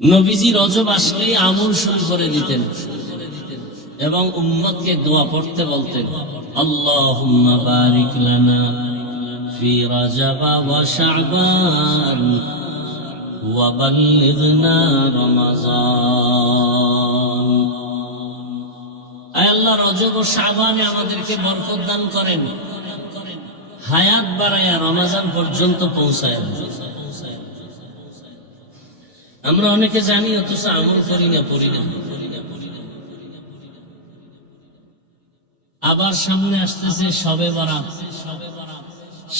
নবীজি রজব আসলেই আমল শুরু করে দিতেন এবং উম্মতকে দোয়া পড়তে বলতেন, আল্লাহুম্মা বারিক লানা ফি রাজাব ওয়া শাবান ওয়া বাল্লিগনা রমাযান। আয় আল্লাহ, রজব ও শাবানে আমাদেরকে বরকত দান করেন, হায়াত বাড়ায়া রমজান পর্যন্ত পৌঁছায়। আমরা অনেকে জানি অথচ আমল করি না, পড়ি না। আবার সামনে আসতেছে শবে বরাত,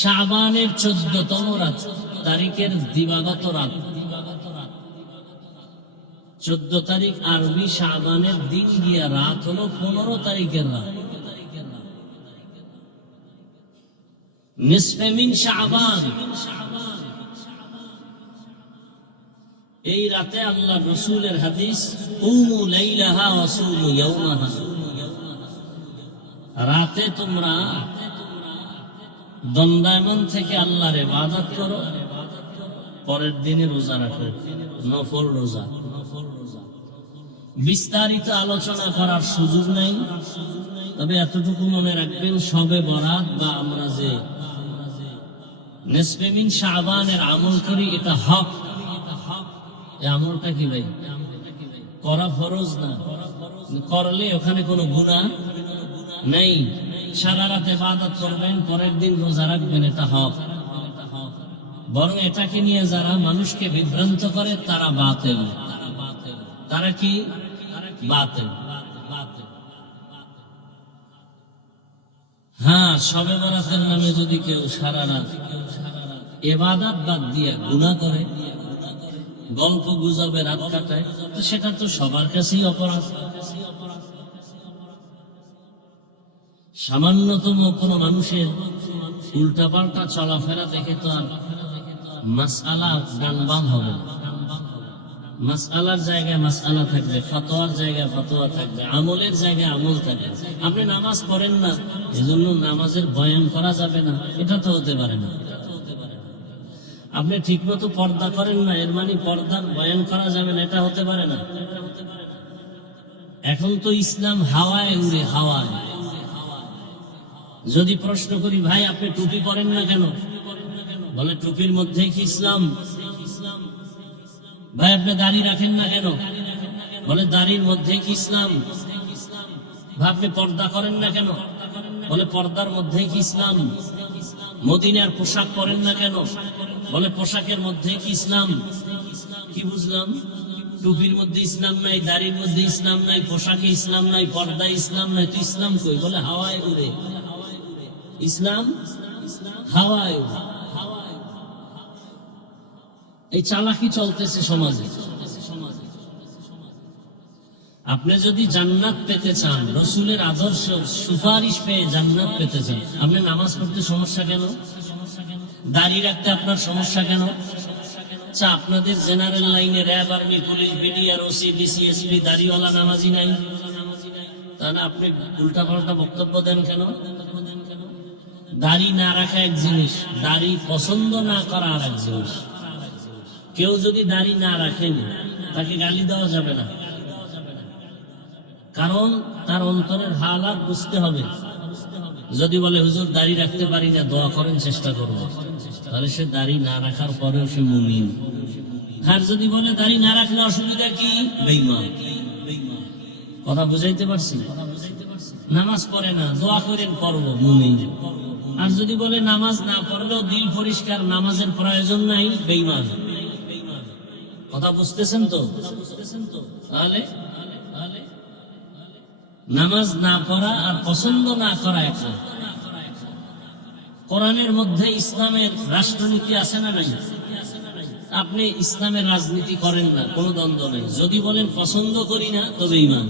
শাবানের 14তম রাত, তারিখের দিবাগত রাত। 14 তারিখ আরবি শাবানের দিন গিয়া রাত হলো 15 তারিখের রাত। নিসফে মিন শাবান, এই রাতে আল্লাহ রসুলের হাদিস, কুমু লাইলাহা ওয়া সুমু ইয়াওমাহা, রাতে তোমরা দণ্ডায়মান থেকে আল্লাহর ইবাদত করো, পরের দিনে রোজা রাখো, নফল রোজা। বিস্তারিত আলোচনা করার সুযোগ নাই, তবে এতটুকু মনে রাখবেন, শবে বরাত বা আমরা যে নিসফে মিন শাবানের আমল করি, এটা হক। এই আমলটা কি ভাই? করা ফরজ না, করলে ওখানে কোনো গুনাহ নেই। সারা রাত ইবাদত করবেন, পরের দিন রোজা রাখবেন, এটা হক। বরং এটাকে নিয়ে যারা মানুষকে বিভ্রান্ত করে তারা বাতিল। তারা কি? বাতিল। হ্যাঁ, শবে বরাতের নামে যদি কেউ সারা রাত ইবাদত বাদ দিয়া গুনাহ করে, গল্প গুজবে রাত কাটায়, তো সেটা তো সবার কাছেই অপরাধ। সামান্যতম কোন মানুষের উল্টাপাল্টা চলাফেরা দেখে তো আর মাসআলা গানবান হবে। মাসআলার জায়গায় মাসআলা থাকবে, ফতোয়ার জায়গায় ফতোয়া থাকবে, আমলের জায়গায় আমল থাকবে। আপনি নামাজ পড়েন না, এজন্য নামাজের বয়ান করা যাবে না, এটা তো হতে পারে না। আপনি ঠিক মতো পর্দা করেন না, এর মানে পর্দার বয়ান করা যাবে না, এটা হতে পারে না। এখন তো ইসলাম হাওয়ায় উড়ে, হাওয়ায়। যদি প্রশ্ন করি, ভাই আপনি টুপি পরেন না কেন? বলে টুপির মধ্যে কি ইসলাম? ভাই আপনি দাড়ি রাখেন না কেন? বলে দাড়ির মধ্যে কি ইসলাম? ভাই আপনি পর্দা করেন না কেন? বলে পর্দার মধ্যে কি ইসলাম? মদিনার পোশাক পরেন না কেন? বলে পোশাকের মধ্যে কি ইসলাম? কি বুঝলাম? টুপির মধ্যে ইসলাম নাই, দাড়ির মধ্যে ইসলাম নাই, পোশাকে ইসলাম নাই, পর্দায় ইসলাম নাই, তো ইসলাম কই? বলে হাওয়ায় উড়ে। ইসলাম হাওয়ায় উড়ে। এই চালাকি চলতেছে সমাজে। আপনি যদি জান্নাত পেতে চান, রসুলের আদর্শ সুপারিশ পেয়ে জান্নাত পেতে চান, আপনি নামাজ পড়তে সমস্যা কেন? দাড়ি রাখতে আপনার সমস্যা কেন? আপনাদের জেনারেল লাইনে RAB, army, police, BDR, OC, DC, SP দাড়িওয়ালা নামাজি নাই, তাহলে আপনি উল্টা পাল্টা বক্তব্য দেন কেন? দাড়ি না রাখা এক জিনিস, দাড়ি পছন্দ না করা আর এক জিনিস। কেউ যদি দাড়ি না রাখেন, তাকে গালি দেওয়া যাবে না, কারণ তার অন্তরের হালাত বুঝতে হবে। যদি বলে হুজুর দাড়ি রাখতে পারি না, দোয়া করেন, চেষ্টা করবো, তাহলে সে দাড়ি না রাখার পরেও সে মুমিন। আর যদি বলে দাড়ি না রাখলে অসুবিধা কি, বেঈমান। কথা বুঝাইতে পারছি? নামাজ পড়ে না, দোয়া করেন, করবো, মুমিন। আর যদি বলে নামাজ না পড়লেও দিল পরিষ্কার, নামাজের প্রয়োজন নাই, বেঈমান। কথা বুঝতেছেন তো? তাহলে নামাজ না পড়া আর পছন্দ না করা একটা। কোরআনের মধ্যে ইসলামের রাষ্ট্রনীতি আছে না নাই? আপনি ইসলামের রাজনীতি করেন না, কোনো দ্বন্দ্ব নেই। যদি বলেন পছন্দ করি না, তবে ঈমান।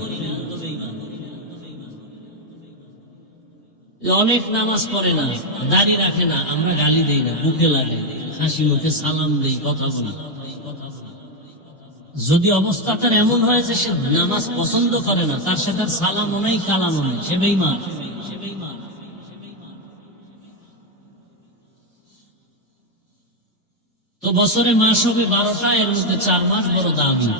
অনেক নামাজ পড়ে না, দাড়ি রাখে না, আমরা গালি দেই না, বুকে লাগে, হাসি মুখে সালাম দেই, কথা বলি। যদি অবস্থা তার এমন হয় যে সে নামাজ পছন্দ করে না, তার সাথে সালামও নাই, কালামও নাই, সে বেঈমান। তো তো বছরে মাস হবে 12টা, এর মধ্যে 4 মাস বড় দামি।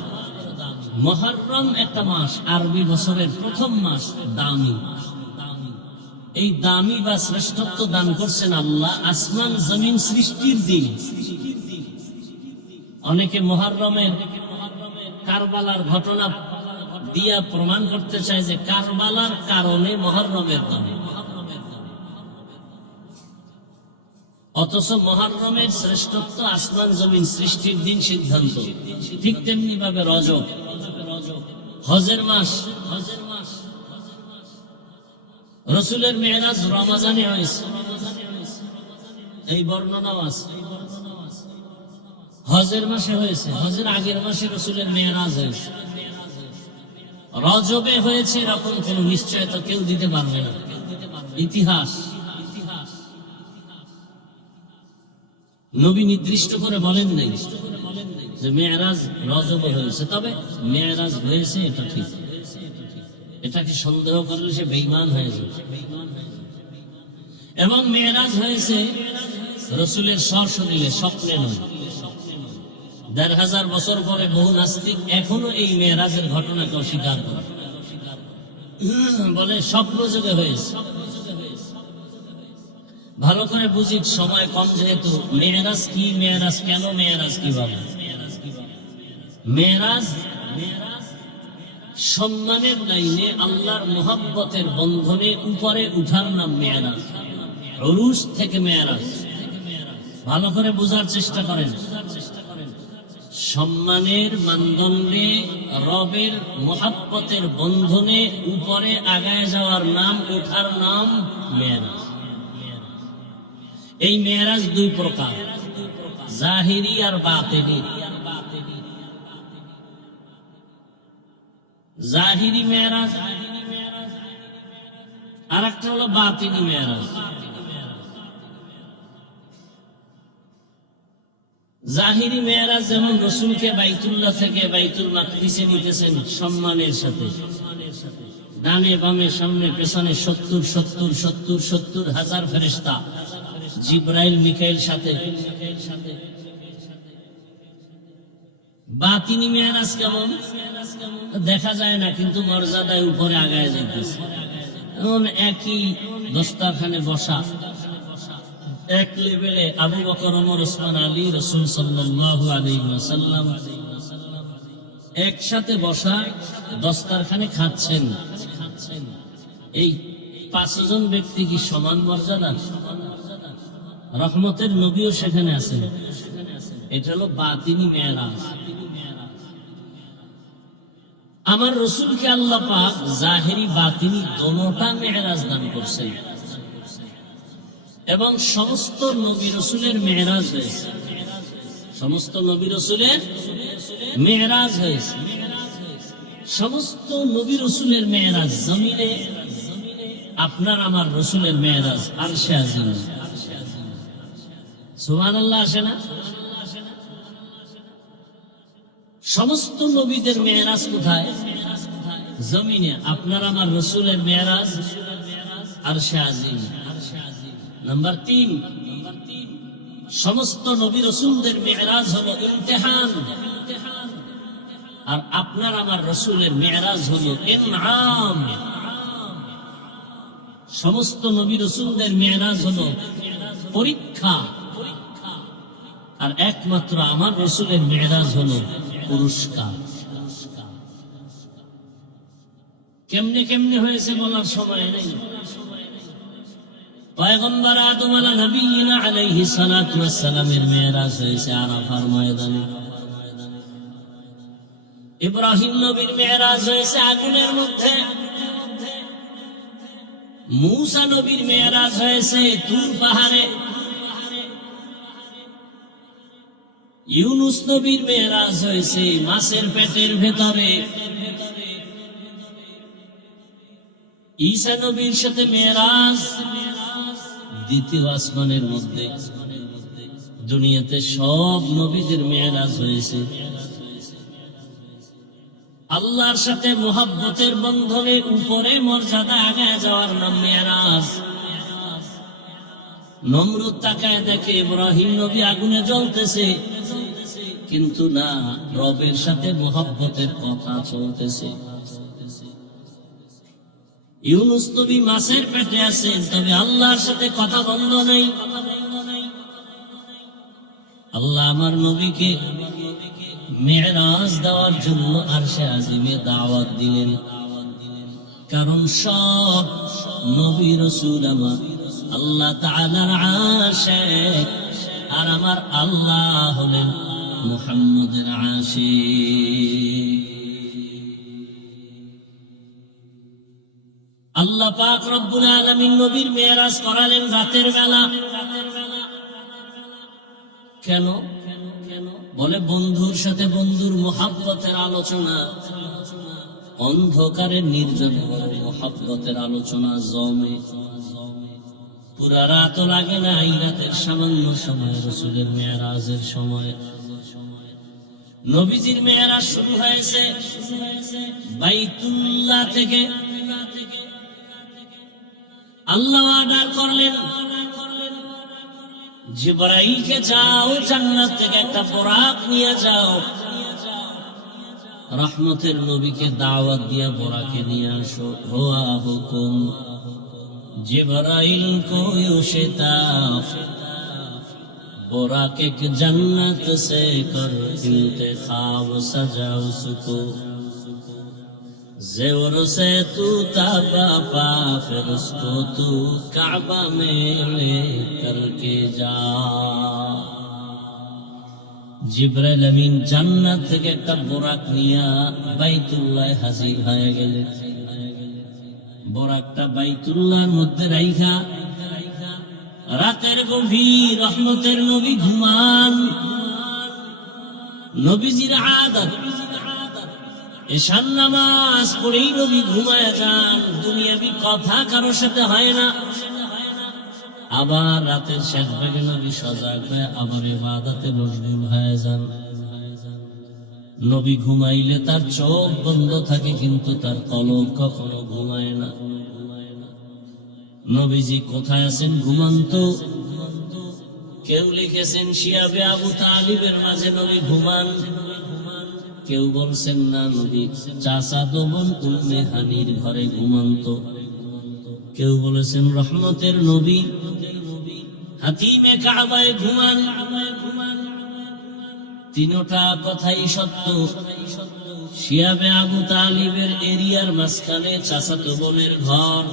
মুহররম একটা মাস, আরবি বছরের প্রথম মাস, দামি। এই দামি বা শ্রেষ্ঠত্ব দান করছেন আল্লাহ আসমান জমিন সৃষ্টির দিন। অনেকে মুহররমের কারবালার ঘটনা দিয়া প্রমাণ করতে চায় যে কারবালার কারণে মুহররমের দাম, অথচ মুহররমের শ্রেষ্ঠত্ব আসমান জমিন সৃষ্টির দিন সিদ্ধান্ত। ঠিক তেমনি ভাবে রজব, হজের মাস। রসুলের মেরাজ রমজানে হয়েছে, এই বর্ণনাও আছে। হজের মাসে হয়েছে, হজের আগের মাসে রসুলের মেরাজ হয়েছে। রজবে হয়েছে এরকম কোন নিশ্চয়তা কেউ দিতে পারবে না। ইতিহাস নবী নির্দিষ্ট করে বলেন নাই যে মেরাজ রজবে হয়েছে, তবে মেরাজ হয়েছে এটা ঠিক। এটাকে সন্দেহ করলে সে বেঈমান হয়ে যাবে। এবং মেরাজ হয়েছে রসুলের সশরীরে, স্বপ্নে নয়। ১৫০০ বছর পরে বহু নাস্তিক এখনো এই মেরাজের ঘটনাকে অস্বীকার করে, বলে স্বপ্ন যোগে হয়েছে। ভালো করে বুঝি, সময় কম যেহেতু। মেরাজ কি, মেরাজ কেন, মেরাজ কিভাবে? মেরাজ সম্মানের লাইনে আল্লাহর মুহাব্বতের বন্ধনে উপরে উঠার নাম মেরাজ। উরুস থেকে মেরাজ। ভালো করে বোঝার চেষ্টা করেন। সম্মানের মানদণ্ডে রবের মুহাব্বতের বন্ধনে উপরে আগায় যাওয়ার নাম, উঠার নাম মেরাজ। এই মেরাজ দুই প্রকার, জাহিরি আর বাতিনি। জাহিরি মেরাজ আর একটা হলো বাতিনি মেরাজ। জাহিরি মেরাজ যেমন রসুলকে বাইতুল্লাহ থেকে বাইতুল মাকদিসে নিতেছেন সম্মানের সাথে, ডানে বামে সামনে পেছনে ৭০ হাজার ফেরেশতা, জিবরাইল মিকাইল সাথে। বাতিনি মেরাজ কেমন? দেখা যায় না কিন্তু মর্যাদায় উপরে আগায় যাইতেছে। এমন একই দস্তারখানে বসা, এক লেভেলে আবু বকর, ওমর, ওসমান, আলী, রাসূল সাল্লাল্লাহু আলাইহি ওয়াসাল্লাম একসাথে বসা, দস্তারখানে খাচ্ছেন। এই 5 জন ব্যক্তি কি সমান মর্যাদা? রহমতের নবীও সেখানে আছেন। এটা হলো বাতিনি মেরাজ। আমার রসুলকে আল্লাহ পাক জাহেরি বাতিনি দোনোটা মেরাজ দান করছেন। এবং সমস্ত নবী রসুলের মেরাজ হয়েছে, সমস্ত নবী রসুলের মেরাজ হয়েছে। সমস্ত নবী রসুলের মেরাজ জমিনে, আপনার আমার রসুলের মেরাজ আরশে আজিম। সুবহানাল্লাহ আসে না? সমস্ত নবীদের মেরাজ কোথায়? জমিনে। আপনার আমার রসুলের মেরাজ আরশে আজিম। নাম্বার 3, সমস্ত নবী রসুলদের মেরাজ হলো ইমতিহান, আর আপনার আমার রসুলের মেরাজ হলো ইনআম। সমস্ত নবী রসুলদের মেরাজ হলো পরীক্ষা, আর একমাত্র আমার রসুলের মেরাজ হলো পুরস্কার। কেমনে কেমনে হয়েছে বলার সময় নেই। পয়গম্বর আদম আলাইহিস সালাতু ওয়াস সালামের মেরাজ হয়েছে আরাফার ময়দানে। ইব্রাহিম নবীর মেরাজ হয়েছে আগুনের মধ্যে। মূসা নবীর মেরাজ হয়েছে তুর পাহাড়ে। ইউনুস নবীর মেরাজ হয়েছে মাছের পেটের ভেতরে। ঈসা নবীর সাথে মেরাজ দ্বিতীয় আসমানের মধ্যে। দুনিয়াতে সব নবীদের মেরাজ হয়েছে আল্লাহর সাথে মুহাব্বতের বন্ধনে উপরে মর্যাদা আগায় যাওয়ার নাম মেরাজ। নমরুদ তাকায় দেখে ইব্রাহিম নবী আগুনে জ্বলতেছে, কিন্তু না, রবের সাথে মুহাব্বতের কথা চলতেছে। ইউনুস নবী মাছের পেটে আছেন, তবে আল্লাহর সাথে কথা বন্ধ নাই। আল্লাহ আমার নবীকে মেরাজ দেওয়ার জন্য আরশে আজিমে দাওয়াত দিলেন, কারণ সব নবী রাসূল আমার আল্লাহ তাআলার আশিক, আর আমার আল্লাহ হলেন মুহাম্মদের আশিক। আল্লাহ পাক রব্বুল আলামিন নবীর মেরাজ করালেন রাতের বেলা। কেন? বলে বন্ধুর সাথে বন্ধুর মুহাব্বতের আলোচনা, অন্ধকারের নির্জন মুহাব্বতের আলোচনা জমে। পুরা রাত লাগে না, এই রাতের সামান্য সময় রাসূলের মেরাজের সময়। নবীজির মেরাজ শুরু হয়েছে বাইতুল্লাহ থেকে। আল্লাহ অর্ডার করলেন, জিবরাইলকে যাও জান্নাত থেকে একটা বোরাক নিয়ে যাও, রহমতের নবীকে দাওয়াত দিয়া বোরাকে নিয়ে আসো। হুয়া হুকুম जिब्राइल को युशिताफ बुराक एक जन्नत से कर इंतखाब सजा उसको ज़ेवर से तू तापा फिर उसको तू काबा में ले करके जा। जिब्राइल अमीन जन्नत থেকে একটা বোরাক নিয়া বাইতুল্লাহ হাজির হয়ে গেলেন। বোরাকটা বাইতুল্লাহর মধ্যে রাইখা রাতের গভীর রহমতের নবী ঘুমান। নবীজির আদত এশার নামাজ পড়েই নবী ঘুমায় যান, দুনিয়াবি কথা কারোর সাথে হয় না। আবার রাতের শেষ ভাগে নবী সজাগ হয়ে আবার ইবাদতে মশগুল হয়ে যান। নবী ঘুমাইলে তার চোখ বন্ধ থাকে, কিন্তু তার কলব কখনো ঘুমায় না। নবীজি কোথায় আছেন ঘুমন্ত? কেউ লিখেছেন শিয়াবে আবু তালিবের মাঝে নবী ঘুমান, কেউ বলছেন না নবী চাচাতো বোন উম্মে হানির ঘরে ঘুমন্ত, কেউ বলেছেন রহমতের নবী হাতিমে কাবায় ঘুমান। তিনটা কথাই সত্য। শিয়াবে আবু তালিবের এরিয়ার মাঝখানে চাচাতো বোনের ঘর।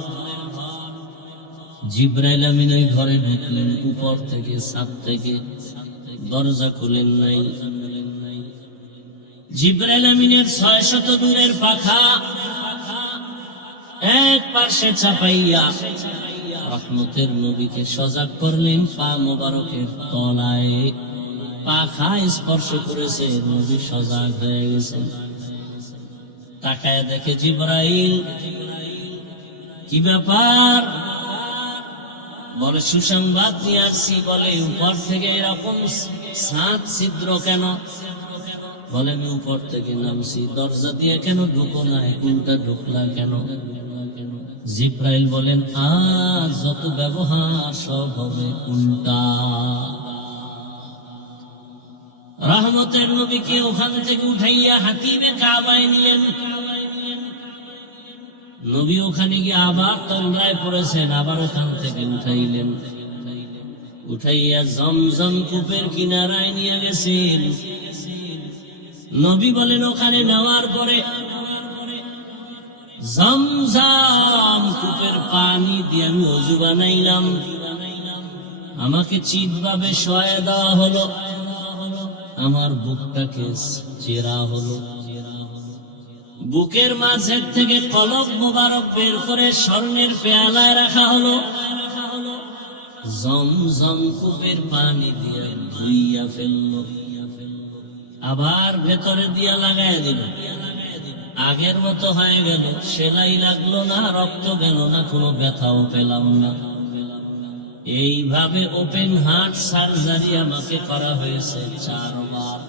জিব্রাইল আমিন ওই ঘরে ঢুকলেন উপর থেকে, ছাদ থেকে, দরজা খুলেন নাই। জিব্রাইল আমিনের 600 দূরের পাখা এক পাশে চাপাইয়া রহমতের নবীকে সজাগ করলেন। পা মোবারকের তলায় পাখা স্পর্শ করেছে, নবী সজাগ হয়ে গেছেন। তাকায় দেখে জিব্রাইল, কি ব্যাপার? বলে সুসংবাদ নিয়ে আসছি। বলে উপর থেকে এরকম সাত ছিদ্র কেন? বলে আমি উপর থেকে নামছি। দরজা দিয়ে কেন ঢুকো না, কোনটা ঢুকলা কেন? জিব্রাইল বলেন আজ যত ব্যবহার সব হবে উল্টা। রহমতের নবীকে ওখান থেকে উঠাইয়া হাতিমে কাবায় নিলেন। নবী ওখানে গিয়ে আবার তন্দ্রায় পড়েছেন, আবার ওখান থেকে উঠাইলেন। উঠাইয়া জমজম কূপের কিনারায় নিয়ে গেছেন। নবী বলেন ওখানে নেওয়ার পরে জমজম কূপের পানি দিয়ে আমি ওযু বানাইলাম। আমাকে চিৎভাবে শোয়া দেওয়া হলো, আমার বুকটাকে চেরা হলো। বুকের মাঝের থেকে কলব মোবারক বের করে স্বর্ণের পেয়ালায় রাখা হলো। জমজম কূপের পানি দিয়ে ধুইয়া ফেললো, আবার ভেতরে দিয়া লাগাই দিল। আগের মতো হয়ে গেল, সেলাই লাগলো না, রক্ত গেল না, কোনো ব্যথাও পেলাম না। এইভাবে ওপেন হার্ট সার্জারি আমাকে করা হয়েছে 4 বার।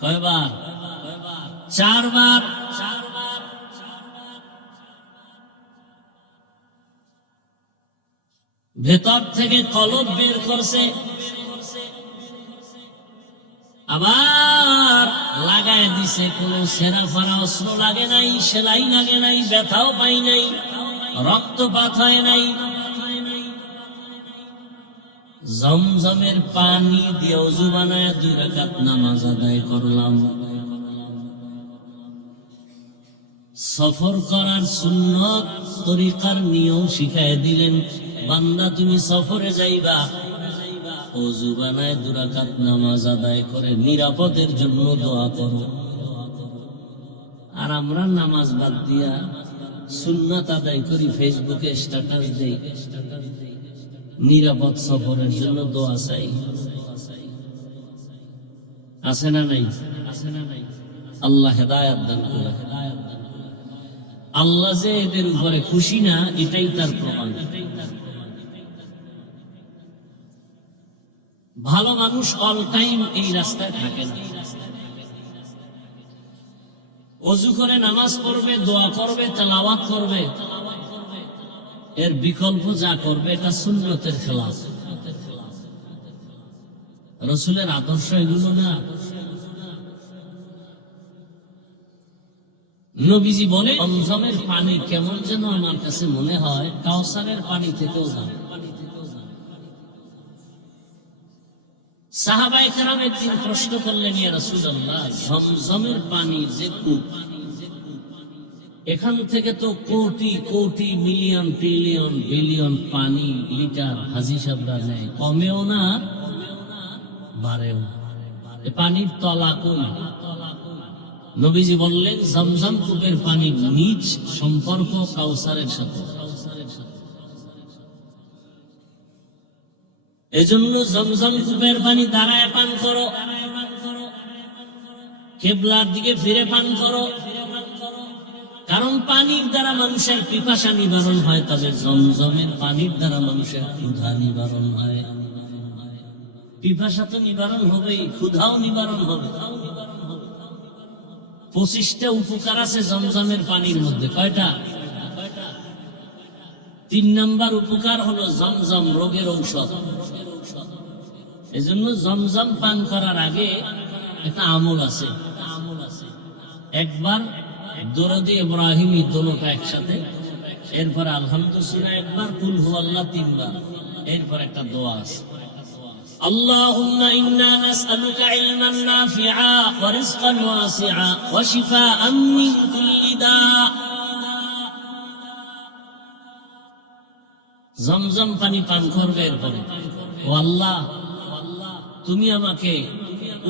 কয়বার? 4 বার। ভেতর থেকে কলব বের করছে, আবার লাগায় দিছে। কোন সেরা ফারা অস্ত্র লাগে নাই, সেলাই লাগে নাই, ব্যথাও পাই নাই, রক্তপাত হয় নাই। জমজমের পানি দিয়ে ওযু বানায় 2 রাকাত নামাজ আদায় করলাম। সফর করার সুন্নত তরিকার নিয়ম শিখায় দিলেন, বান্দা তুমি সফরে যাইবা, ওযু বানায় 2 রাকাত নামাজ আদায় করে নিরাপদের জন্য দোয়া করো। আর আমরা নামাজ বাদ দিয়া সুন্নাত আদায় করি, ফেসবুকে স্ট্যাটাস দেই, নিরাপদ সফরের জন্য দোয়া চাই। আছে না নাই? আল্লাহ হেদায়েত দান করে। আল্লাহ যে এদের উপরে খুশি না, এটাই তার প্রমাণ। ভালো মানুষ অল টাইম এই রাস্তায় থাকে না। ওযু করে নামাজ পড়বে, দোয়া করবে, তেলাওয়াত করবে, এর বিকল্প যা করবে এটা সুন্নতের খেলাফ। রাসূলের আদর্শ এগুলো না। নবীজি বলে, জমজমের পানি কেমন যেন আমার কাছে মনে হয় কাউসারের পানি থেকেও দাম। সাহাবায়ে কেরাম একদিন প্রশ্ন করলেন, ইয়া রাসূলুল্লাহ, জমজমের পানি যে কূপ, এখান থেকে তো crore crore million trillion billion পানি লিটার হাজি সাহেবরা নেয়, কমেও না বাড়েও, পানির তলা কই? নবীজি বললেন, জমজম কূপের পানির নিজ সম্পর্ক কাউসারের সাথে। এজন্য জমজম কূপের পানি দাঁড়ায় পান করো, কিবলার দিকে ফিরে পান করো, কারণ পানির দ্বারা মানুষের পিপাসা নিবারণ হয়, তবে জমজমের পানির দ্বারা মানুষের ক্ষুধা নিবারণ হয়। পিপাসা তো নিবারণ হবেই, ক্ষুধাও নিবারণ হবে। 25টা উপকার আছে জমজমের পানির মধ্যে। কয়টা? 3 নাম্বার উপকার হলো জমজম রোগের ঔষধ। এজন্য জমজম পান করার আগে একটা আমল আছে। একবার দরুদ ইব্রাহিমী দোনোটা একসাথে, এরপর আলহামদুলিল্লাহ একবার, কুল হুয়াল্লাহ 3 বার, এরপর একটা দোয়া আছে। اللهم إنا نسألك علما نافعا ورزقا واسعا وشفاء من كل داء। জমজম পানি পান করবে, এরপরে, ও আল্লাহ, তুমি আমাকে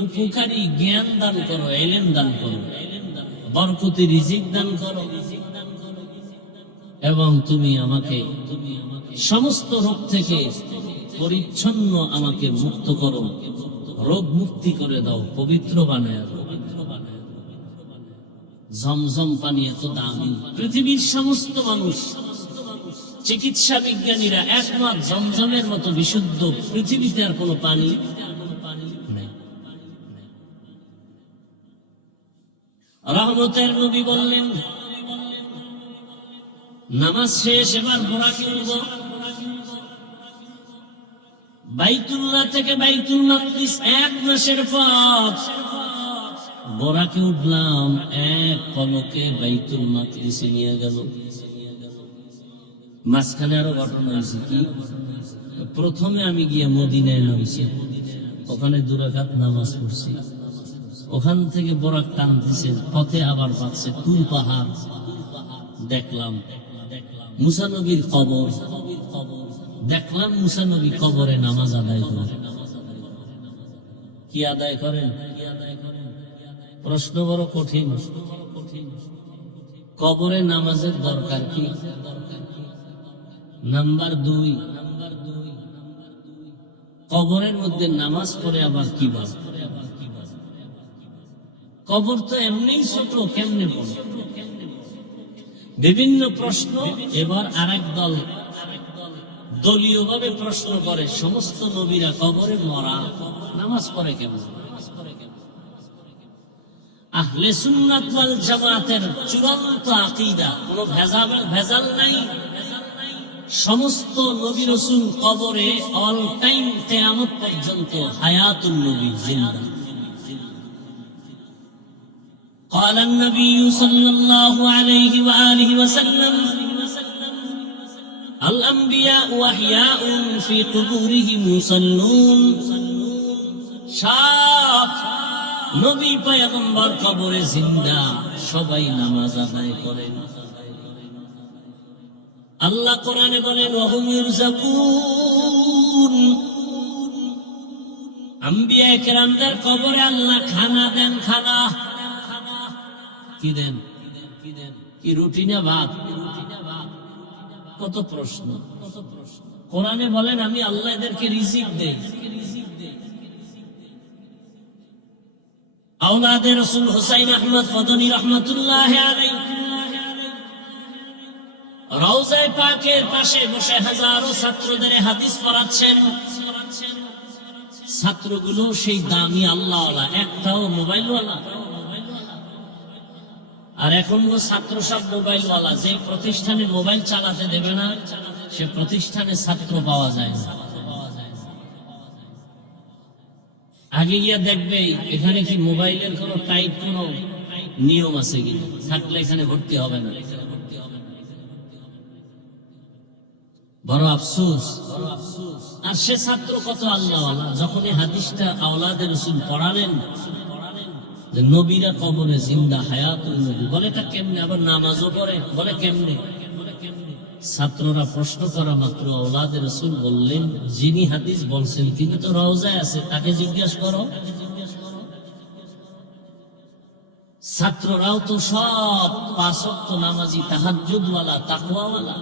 উপকারী জ্ঞান দান করো, ইলম দান করো, বরকতি রিজিক দান করো, এবং তুমি আমাকে সমস্ত রোগ থেকে পরিচ্ছন্ন আমাকে মুক্ত করো, রোগ মুক্তি করে দাও, পবিত্র বানায় দাও। জমজম পানি এত দামি, পৃথিবীর সমস্ত মানুষ, চিকিৎসা বিজ্ঞানীরা একমত, জমজমের মতো বিশুদ্ধ পৃথিবীতে আর কোনো পানি নেই। রহমতের নবী বললেন, নামাজ শেষ, এবার বোরাকে উঠব। বাইতুল্লাহ থেকে বাইতুল মাকদিস 1 মাসের পথ, বোরাকে উঠলাম, এক পলকে বাইতুল মাকদিসে নিয়ে গেল। মাঝখানে আরো ঘটনা হয়েছে। কি? প্রথমে আমি গিয়ে মদিনায় নামছি, ওখানে 2 রাকাত নামাজ পড়ছি, ওখান থেকে বোরাক টানতেছে, পথে আবার পাচ্ছে তুর পাহাড় দেখলাম, মুসা নবীর কবর দেখলাম, মুসা নবী কবরে নামাজ আদায় করেন। কি আদায় করেন? প্রশ্ন বড় কঠিন। কবরে নামাজের দরকার কি? নাম্বার 2, কবরের মধ্যে নামাজ পড়ে আবার কি বল? কবর তো এমনিই ছোট, কেমনে পড়ে? বিভিন্ন প্রশ্ন। এবার আরেক দল দলীয় ভাবে প্রশ্ন করে, সমস্ত নবীরা কবরে মরা, নামাজ পড়ে কেমন? আহলে সুন্নাত ওয়াল জামাতের চূড়ান্ত আকীদা, কোনো ভেজাল নাই, সমস্ত নবী রাসূল কবরে অল টাইম কিয়ামত পর্যন্ত হায়াতুন নবী জিন্দা। قال النبي صلى الله عليه وآله وسلم الأنبياء أحياء في قبورهم يصلون সব নবী পয়গম্বর কবরে জিন্দা, সবাই নামাজ আদায় করেন। আল্লাহ কোরআনে বলেন ওয়াহুম ইউরযাকুন, আম্বিয়া কেরামদের কবরে আল্লাহ খানা দেন। খানা কি দেন? কি রুটি না ভাত? কত প্রশ্ন। কোরআনে বলেন আমি আল্লাহ এদেরকে রিজিক দেই। আওলাদে রাসূল হুসাইন আহমদ মাদানী রাহমাতুল্লাহি আলাইহি রওজায়ে পাকের পাশে বসে হাজারো ছাত্রদের হাদিস পড়াচ্ছেন। ছাত্রগুলো সেই দামি আল্লাহওয়ালা, একটাও মোবাইলওয়ালা। আর এখন ছাত্র সব মোবাইলওয়ালা। যে প্রতিষ্ঠানে মোবাইল চালাতে দেবে না সে প্রতিষ্ঠানে ছাত্র পাওয়া যায় না। আগে গিয়া দেখবে এখানে কি মোবাইলের কোন টাইট কোন নিয়ম আছে কিনা, থাকলে এখানে ভর্তি হবে না। বড় আফসোস। আর সে ছাত্র কত আল্লাহওয়ালা, যখন এই হাদিসটা আওলাদে রাসূল পড়ালেন যে নবীরা কবরে জিন্দা হায়াতুন নবী, বলে তা কেমনে? আবার নামাজও পড়ে, বলে কেমনে? ছাত্ররা প্রশ্ন করা মাত্র আওলাদে রাসূল বললেন যিনি হাদিস বলছেন তিনি তো রওজায় আছে, তাকে জিজ্ঞাসা করো। ছাত্ররাও তো সব 5 ওয়াক্ত নামাজি, তাহাজ্জুদওয়ালা, তাকওয়াওয়ালা।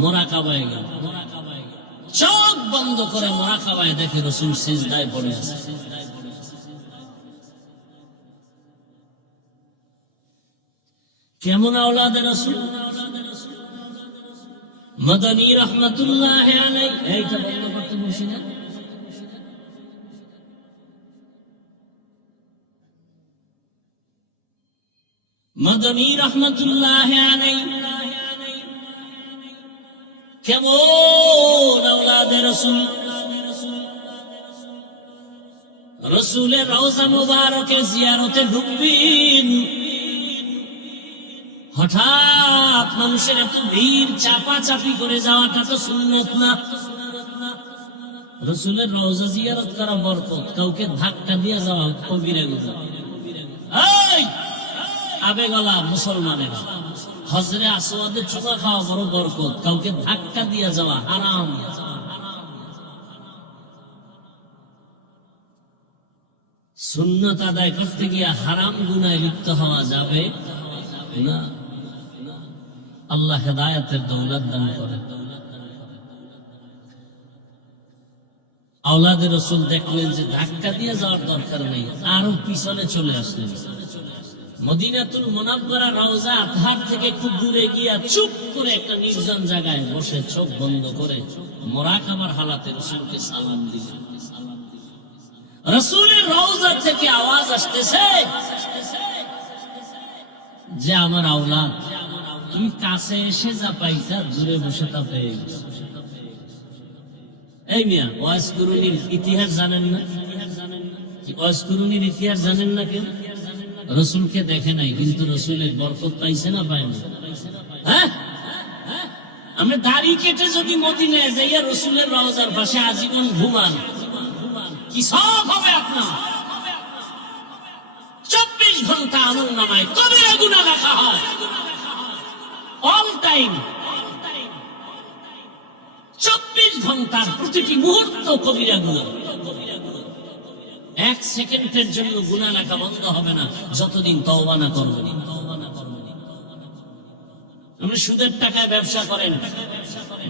মুরাকাবায় গেল, চোখ বন্ধ করে মুরাকাবায় দেখে রাসূল সিজদায় পড়ে আছে। কেমন আওলাদে রাসূল? মাদানী রাহমাতুল্লাহি আলাইহি। এইটা বন্ধ করতে বলছি না? মাদানী রাহমাতুল্লাহি আলাইহি কেমন আওলাদে রাসূল? রাসূলের রওজা মুবারকে জিয়ারতে ঢুকবেন, হঠাৎ মানুষের এত ভিড়, চাপা চাপি করে যাওয়াটা তো সুন্নত না। রাসূলের রওজা জিয়ারত করা বরকত, কাউকে ধাক্কা দিয়ে যাওয়া কবিরা গুনাহ। এই আবেগলা মুসলমানেরা, হজরে আসওয়াদে চুমা খাওয়া বড় বরকত, কাউকে ধাক্কা দিয়ে যাওয়া হারাম। সুন্নত আদায় করতে গিয়ে হারাম গুনাহে লিপ্ত হওয়া যাবে না। আল্লাহ হেদায়েতের দৌলত দান করেন। আওলাদে রাসূল দেখলেন যে ধাক্কা দিয়ে যাওয়ার দরকার নেই, আরো পিছনে চলে আসলেন। মদিনাতুল মুনাওয়ারা রওজা আতহার থেকে খুব দূরে গিয়া চুপ করে একটা নির্জন জায়গায় বসে চোখ বন্ধ করে মুরাকাবার হালাতে রাসূলকে সালাম দিলেন। রাসূলের রওজা থেকে আওয়াজ আসতেছে যে আমার আওলাদ, তুমি কাছে এসে যা পাইছা দূরে বসে তা পেয়ে গেছো। এই মিয়া, ওয়াজ কুরুনির ইতিহাস জানেন না? ওয়াজ কুরুনির ইতিহাস জানেন না? কেন? রাসূলকে দেখে নাই, কিন্তু রাসূলের বরকত পাইছে না পায় না? হ্যাঁ, আমরা দাড়ি কেটে যদি মদিনায় যাইয়া রাসূলের রওজার পাশে আজীবন ঘুমান, কি সব হবে আপনার? 24 ঘন্টা আমল নামায় কবিরা গুনাহ লেখা হয়, অল টাইম। 24 ঘন্টার প্রতিটি মুহূর্ত কবিরা গুনাহ। 1 সেকেন্ডের জন্য গুনাহ লেখা বন্ধ হবে না যতদিন তওবা না করবেন। আপনি সুদের টাকায় ব্যবসা করেন,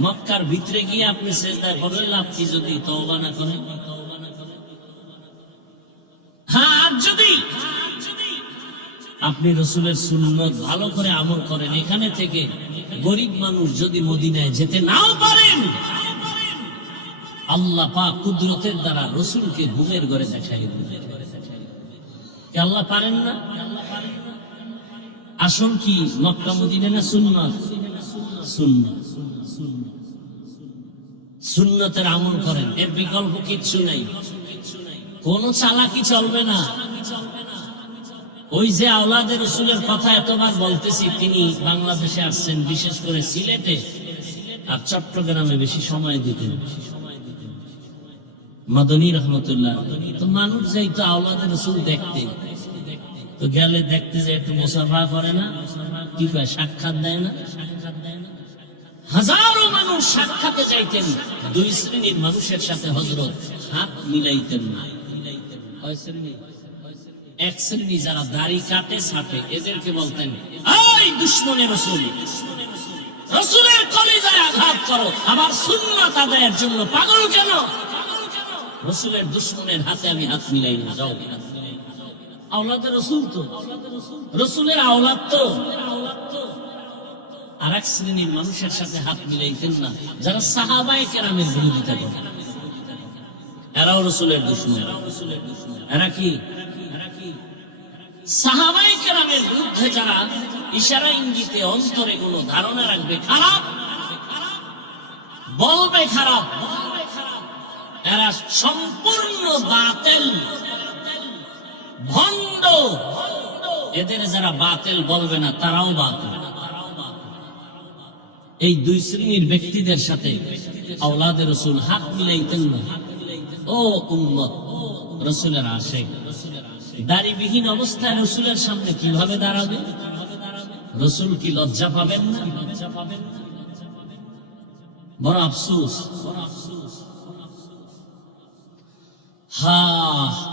মক্কার ভিতরে গিয়ে আপনি সিজদায় পড়লেন, লাভ কি যদি তওবা না করেন? হ্যাঁ, যদি আপনি রাসূলের সুন্নাত ভালো করে আমল করেন, এখানে থেকে গরিব মানুষ যদি মদিনায় যেতে নাও পারেন, আল্লাহ পাক কুদরতের দ্বারা রাসূলকে ঘুমের ঘরে দেখাই দিবেন। কি আল্লাহ পারেন না? আসল কি মক্কা মদিনা না সুন্নাত? সুন্নাত। সুন্নতের আমল করেন, এর বিকল্প কিচ্ছু নাই, কোন চালাকি চলবে না। ওই যে আওলাদে রসুলের কথা এতবার বলতেছি, তিনি বাংলাদেশে আসছেন, বিশেষ করে সিলেটে আর চট্টগ্রামে বেশি সময় দিতেন। মাদনী রহমতুল্লাহ, তো মানুষ যাইতো আওলাদে রসুল দেখতে, তো গেলে দেখতে যে একটু মুসাফা করে না, কি কয়, সাক্ষাৎ দেয় না। হাজারো মানুষ সাক্ষাতে যাইতেন, দুই শ্রেণীর মানুষের সাথে হযরত হাত মিলাইতেন না। এক শ্রেণী যারা দাড়ি কাটে ছাটে, এদেরকে বলতেন, এই দুশমনে রসুল, রসুলের কলিজায় আঘাত করো, আবার সুন্নাত আদায়ের জন্য পাগল কেন? রসুলের দুশমনের হাতে আমি হাত মিলাই না, যাও। আওলাদে রসুল তো, রসুলের আওলাদ তো। আর এক শ্রেণীর মানুষের সাথে হাত মিলাইতেন না, যারা সাহাবায়ে কেরামের বিরোধিতা করে, এরাও রসুলের দুশমন। এরা কি? সাহাবায়ে কেরামের বিরুদ্ধে যারা ইশারা ইঙ্গিতে অন্তরে কোনো ধারণা রাখবে খারাপ, বলবে খারাপ, এরা সম্পূর্ণ বাতিল, ভণ্ড। এদের যারা বাতিল বলবে না, তারাও বাতিল। এই দুই শ্রেণীর ব্যক্তিদের সাথে আওলাদে রসুল হাত মিলাইতেন না। ও উম্মত, রসুলের আশিক দাড়িবিহীন অবস্থায় রসুলের সামনে কিভাবে দাঁড়াবে? রসুল কি লজ্জা পাবেন না? বড় আফসোস।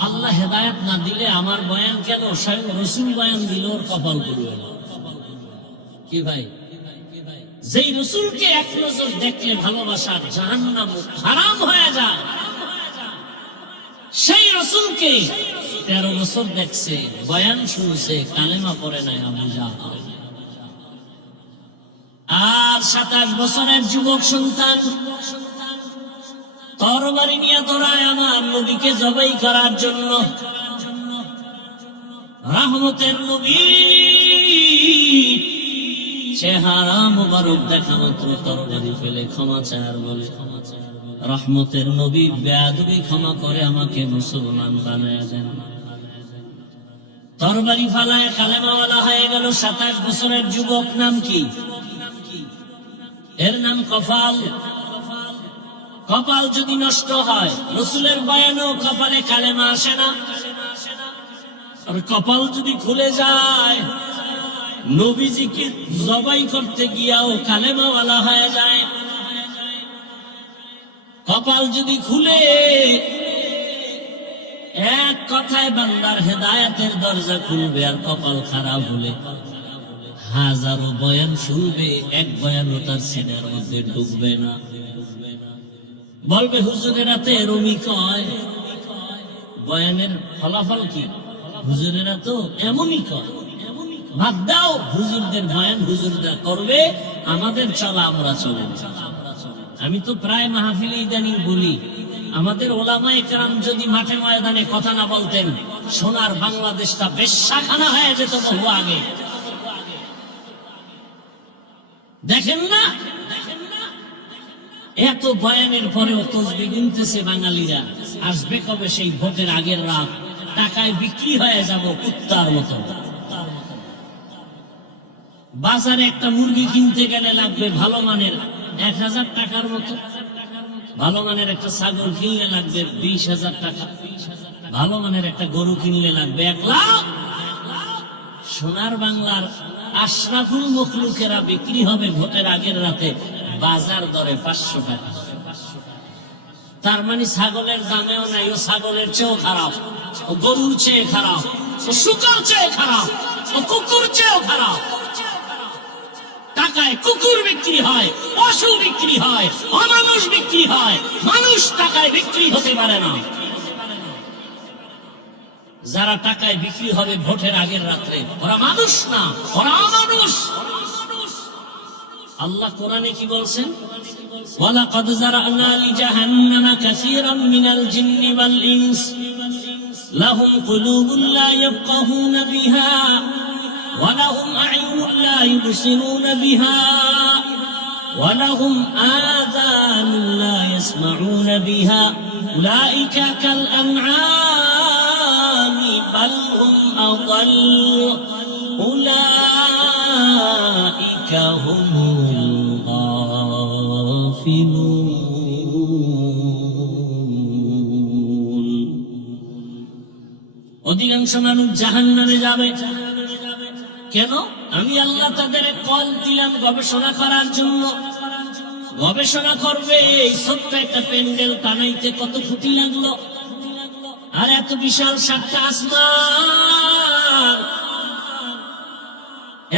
আল্লাহ হেদায়েত না দিলে আমার বয়ান কেন, স্বয়ং রসুল বয়ান দিল, ওর কপাল করবে কি ভাই? যেই রসুলকে এক নজর দেখলে ভালোবাসার জাহান্নাম হারাম হয়ে যায়, সেই রসুলকে 13 বছর দেখছে, বয়ান শুনছে, কালেমা পড়ে নাই আবু জাহল। আর 27 বছরের যুবক সন্তান তরবারি নিয়ে দৌড়ায় আমার নবীকে জবাই করার জন্য। রহমতের নবী চেহারা মুবারক দেখা মাত্র তরবারি ফেলে ক্ষমা চায়, বলে, রহমতের নবী বেয়াদবি ক্ষমা করে আমাকে মুসলমান বানায় দেন। তরবারি ফালায় কালেমাওয়ালা হয়ে গেল 27 বছরের যুবক। নাম কি? এর নাম কপাল। কপাল যদি নষ্ট হয়, রসুলের বয়ানও কপালে কালেমা আসে না। আর কপাল যদি খুলে যায়, নবীজিকে জবাই করতে গিয়াও কালেমাওয়ালা হয়ে যায়। কপাল যদি খুলে, এক কথায় বান্দার হেদায়েতের দরজা খুলবে। আর কপাল খারাপ হলে হাজারো বয়ান শুনবে, এক বয়ানও তার সিনার মধ্যে ঢুকবে না। বলবে হুজুরেরা তো এরমই কয়, বয়ানের ফলাফল কি? হুজুরেরা তো এমনই কয়। বাদ দাও, হুজুরদের বয়ান হুজুররা করবে, আমাদের চলা আমরা চলব। আমি তো প্রায় মাহফিলে ইদানিং বলি, আমাদের ওলামায়ে কেরাম যদি মাঠে ময়দানে কথা না বলতেন, সোনার বাংলাদেশটা বেশ্যাখানা হয়ে যেত বহু আগে। দেখেন না, এত বয়ানের পরেও তসবিহ গুনতেছে বাঙালিরা। আসবে কবে সেই ভোটের আগের রাত, টাকায় বিক্রি হয়ে যাব কুত্তার মতো। বাজারে একটা মুরগি কিনতে গেলে লাগবে ভালো মানের 1000 টাকার মতো, ভালো মানের একটা ছাগল কিনলে লাগবে 20,000 টাকা, ভালো মানের একটা গরু কিনলে লাগবে 1 লাখ। সোনার বাংলার আশরাফুল মখলুকেরা বিক্রি হবে ভোটের আগের রাতে বাজার দরে 500 টাকা। তার মানে ছাগলের দামেও নাই, ও ছাগলের চেয়েও খারাপ, ও গরুর চেয়ে খারাপ, ও শুকর চেয়ে খারাপ, ও কুকুর চেয়েও খারাপ। টাকায় কুকুর বিক্রি হয়, পশু বিক্রি হয়, অমানুষ বিক্রি হয়, মানুষ টাকায় বিক্রি হতে পারে না। যারা টাকায় বিক্রি হবে ভোটের আগের রাত্রে, ওরা মানুষ না, ওরা অমানুষ। আল্লাহ কোরআনে কি বলছেন? ওয়ালাকাদ যারানা লিজাহান্নামা কাসীরাম মিনাল জিন্নি ওয়াল ইনস লাহুম কুলুবুন লা ইয়াফকাহুনা বিহা ওয়া লাহুম আ'য়ুনুন লা ইবসিরুনা বিহা ওয়ালাহুম আযানুন লা ইয়াসমাউনা বিহা উলাইকা কাল আনআমি বাল হুম আযাল উলাইকা হুমুল গাফিলুন। অধিকাংশ মানুষ জাহান্নামে যাবে কেন? আমি আল্লাহ তাদের কল দিলাম গবেষণা করার জন্য। গবেষণা করবে এই ছোট্ট একটা প্যান্ডেল বানাইতে কত খুঁটি লাগলো, আর এত বিশাল 7টা আসমান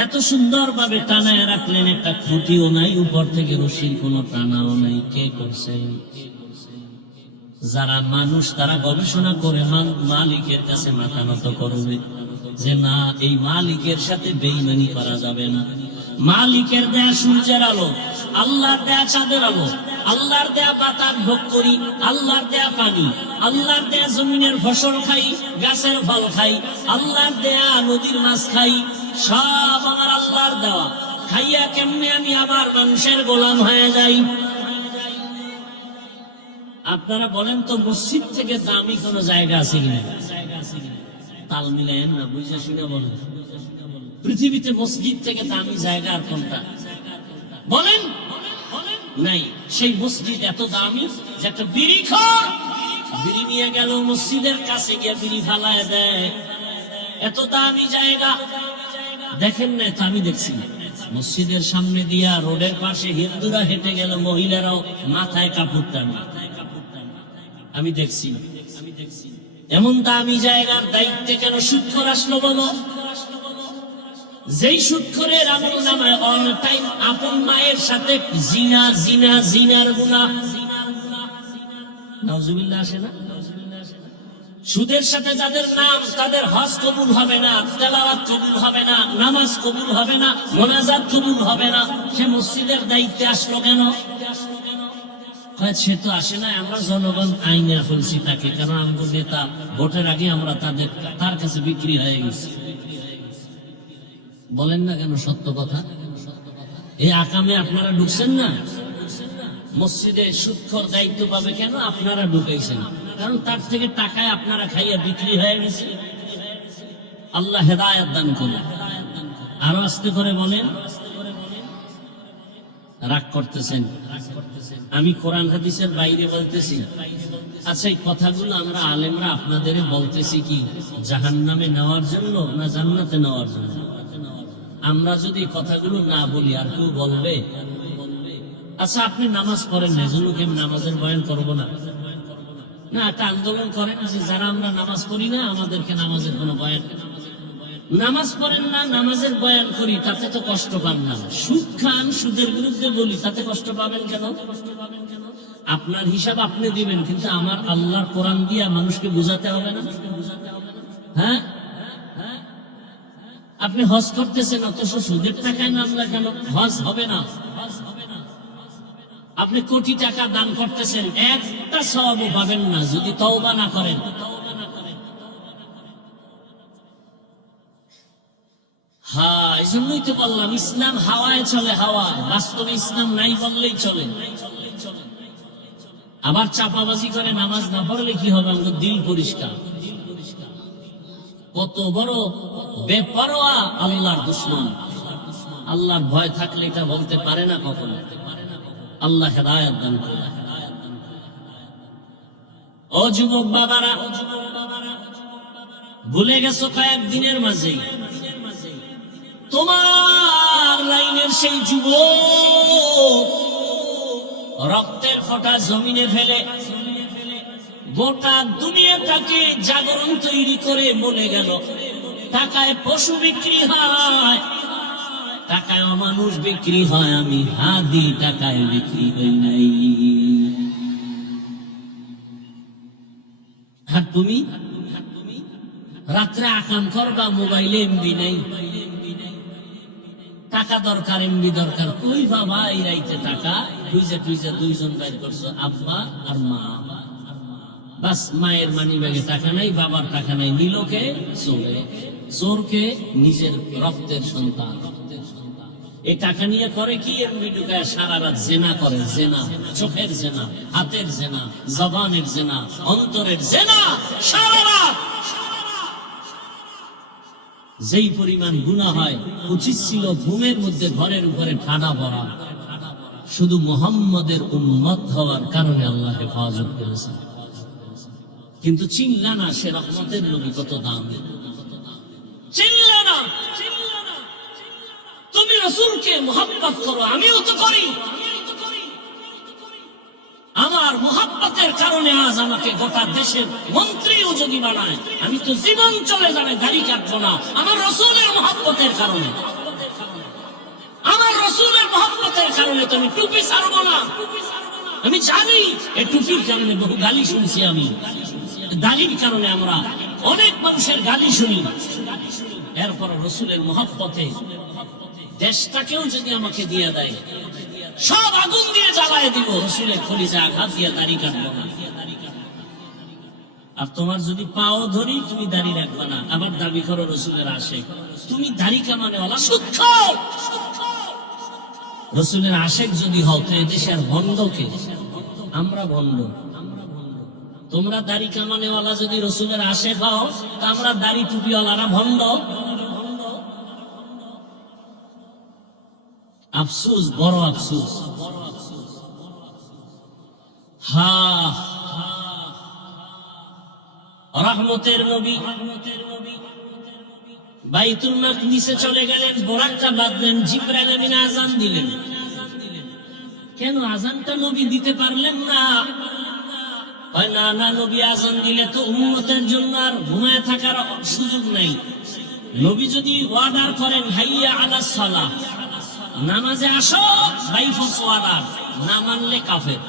এত সুন্দর ভাবে টানায় রাখলেন, একটা খুঁটিও নাই, উপর থেকে রশির কোনো টানাও নাই। কে করছেন? যারা মানুষ তারা গবেষণা করে মালিকের কাছে মাথা নত করবে যে না, এই মালিকের সাথে বেঈমানি করা যাবে না। মালিকের দেয়া সূর্যের আলো, আল্লাহর দেয়া চাঁদের আলো, আল্লাহর দেয়া বাতাস ভোগ করি, আল্লাহর দেয়া পানি, আল্লাহর দেয়া জমিনের ফসল খাই, গাছের ফল খাই, আল্লাহর দেয়া নদীর মাছ খাই, সব আমার আল্লাহর দেওয়া। খাইয়া কেমনে আমি আবার মানুষের গোলাম হয়ে যাই? আপনারা বলেন তো, মসজিদ থেকে দামি কোন জায়গা আছে কিনা? তাল মিলেন না, বুঝে শুনে বলেন। পৃথিবীতে মসজিদ থেকে দামি জায়গা আর কোনটা বলেন? নাই। সেই মসজিদ এত দামি যে একটা বিড়িখোর বিড়ি নিয়ে গেল মসজিদের কাছে গিয়ে বিড়ি ফালায় দেয়। এত দামি জায়গা দেখেন না? তো আমি দেখছি মসজিদের সামনে দিয়া রোডের পাশে হিন্দুরা হেঁটে গেল, মহিলারাও মাথায় কাপড় টানে, আমি দেখছি। এমন দামি জায়গার দায়িত্বে কেন সুদখোর আসলো বলো? যেই সুদখোরের আমল নামায় অল টাইম আপন মায়ের সাথে জিনা জিনা জিনার গুনাহ, নাউজুবিল্লাহ আসে না? সুদের সাথে যাদের নাম, তাদের হজ কবুল হবে না, তেলাওয়াত কবুল হবে না, নামাজ কবুল হবে না, মোনাজাত কবুল হবে না। সে মসজিদের দায়িত্বে আসলো কেন? সে তো আসে না, আমরা জনগণ আইনে ফেলছি তাকে, কারণ আমাদের নেতা ভোটের আগে আমরা তার কাছে বিক্রি হয়ে গেছি। বলেন না কেন? সত্য কথা। এই আকামে আপনারা ঢুকছেন না, মসজিদে সুদখোর দায়িত্ব পাবে কেন? আপনারা ঢুকাইছেন, কারণ তার থেকে টাকায় আপনারা খাইয়া বিক্রি হয়ে গেছে। আল্লাহ হেদায়েত দান করুন। আরো আস্তে করে বলেন। রাগ করতেছেন? আমি কোরআন হাদিসের বাইরে বলতেছি। আচ্ছা, এই কথাগুলো আমরা আলেমরা আপনাদের বলতেছি কি জাহান্নামে নেওয়ার জন্য না জান্নাতে নেওয়ার জন্য? আমরা যদি কথাগুলো না বলি আর কেউ বলবে? আচ্ছা, আপনি নামাজ পড়েন না, এজন্য কি আমি নামাজের বয়ান করবো না? না, একটা আন্দোলন করেন যে যারা আমরা নামাজ পড়ি না আমাদেরকে নামাজের কোনো বয়ান। নামাজ পড়েন না, নামাজের বয়ান করি, তাতে তো কষ্ট পান না। সুদ খান, সুদের বিরুদ্ধে বলি, তাতে কষ্ট পাবেন কেন? আপনার হিসাব আপনি দিবেন, কিন্তু আমার আল্লাহর কোরআন দিয়া মানুষকে বুঝাতে হবে না? হ্যাঁ, আপনি হজ করতেছেন অথচ সুদের টাকায় নামলা কেন? হজ হবে না। আপনি কোটি টাকা দান করতেছেন, একটা সওয়াবও পাবেন না যদি তওবা না করেন। হ্যাঁ, এই জন্যই তো বললাম ইসলাম হাওয়ায় চলে, হাওয়া। বাস্তবে ইসলাম নাই বললেই চলে। আবার চাপাবাজি করে নামাজ না পড়লে কি হবে? আমাদের দিল পরিষ্কার। কত বড় বেপরোয়া আল্লাহর দুশমন। আল্লাহর ভয় থাকলে এটা বলতে পারে না কখনো। আল্লাহ হেদায়েত দান করুন। ও যুবক বাবারা, ভুলে গেছো কয়েকদিনের মাঝেই তোমার লাইনের সেই যুবক রক্তের ফোঁটা জমিনে ফেলে গোটা দুনিয়াটাকে জাগরণ তৈরি করে বলে গেল, টাকায় পশু বিক্রি হয়, টাকায় মানুষ বিক্রি হয়, আমি হাদি টাকায় বিক্রি হই নাই। আর তুমি রাত্রে আকাম করবা, মোবাইলে এমবি নাই, টাকা দরকার, এমবি দরকার, কই বাবা এই রাইতে টাকা? টুইজে দুইজন বাইর করছো, আব্বা আর মা। বাস, মায়ের মানি ব্যাগে টাকা নাই, বাবার টাকা নাই, নিলকে চোরে, চোরকে নিজের রক্তের সন্তান। এই টাকা নিয়ে করে কি? এমনি ঢুকায় সারা রাত জেনা করে, জেনা, চোখের জেনা, হাতের জেনা, জবানের জেনা, অন্তরের জেনা, সারা রাত। যেই পরিমাণ গুনাহ হয়, উচিত ছিল ঘুমের মধ্যে ঘরের উপরে ঠাডা পড়া। শুধু মুহাম্মদের উম্মত হওয়ার কারণে আল্লাহ হেফাজত করেছেন। কিন্তু চিনলা না সে রহমতের নবী কত দাম, চিনলা না। তুমি রাসূলকে মুহাব্বত করো, আমিও তো করি। আমার মুহাব্বতের কারণে আজ আমাকে গোটা দেশের মন্ত্রীও যদি বানায়, আমি তো জীবন চলে যাবে, দাড়ি কাটবো না। আমার রাসূলের মুহাব্বতের কারণে, আমার রাসূলের মুহাব্বতের কারণে তো আমি টুপি ছাড়বো না। আমি জানি এই টুপির কারণে বহু গালি শুনছি আমি, দাড়ির কারণে আমরা অনেক মানুষের গালি শুনি। এরপর রাসূলের মুহাব্বতে দেশটাকেও যদি আমাকে দিয়ে দেয়, সব আগুন দিয়ে জ্বালায় দিব, রাসূলের কলিজা আঘাত দিয়ে দাড়ি কাটবো না। আর তোমার যদি পাও ধরি, তুমি দাড়ি রাখবা না, আবার দাবি করো রাসূলের আশিক। তুমি দাড়ি কামানেওয়ালা সুৎখোর। রাসূলের আশিক যদি হও তো এদেশের ভণ্ডকে, আমরা ভণ্ড। তোমরা দাড়ি কামানেওয়ালা যদি রাসূলের আশিক হও, তা আমরা দাড়ি টুপিওয়ালারা ভণ্ড। আফসোস, বড় আফসোস। রহমতের নবী বাইতুল মাকদিসে চলে গেলেন, বোরাকটা বাঁধলেন, জিবরাইল আমিন আযান দিলেন। কেন আযানটা নবী দিতে পারলেন না? না না, নবী আযান দিলে তো উম্মতের জন্য আর ঘুমায় থাকার সুযোগ নাই। নবী যদি ওয়ার্ডার করেন হাইয়া আলাস সালাহ, নামাজে আসো, বাই ফরজ ওয়ার্ডার, না মানলে কাফের।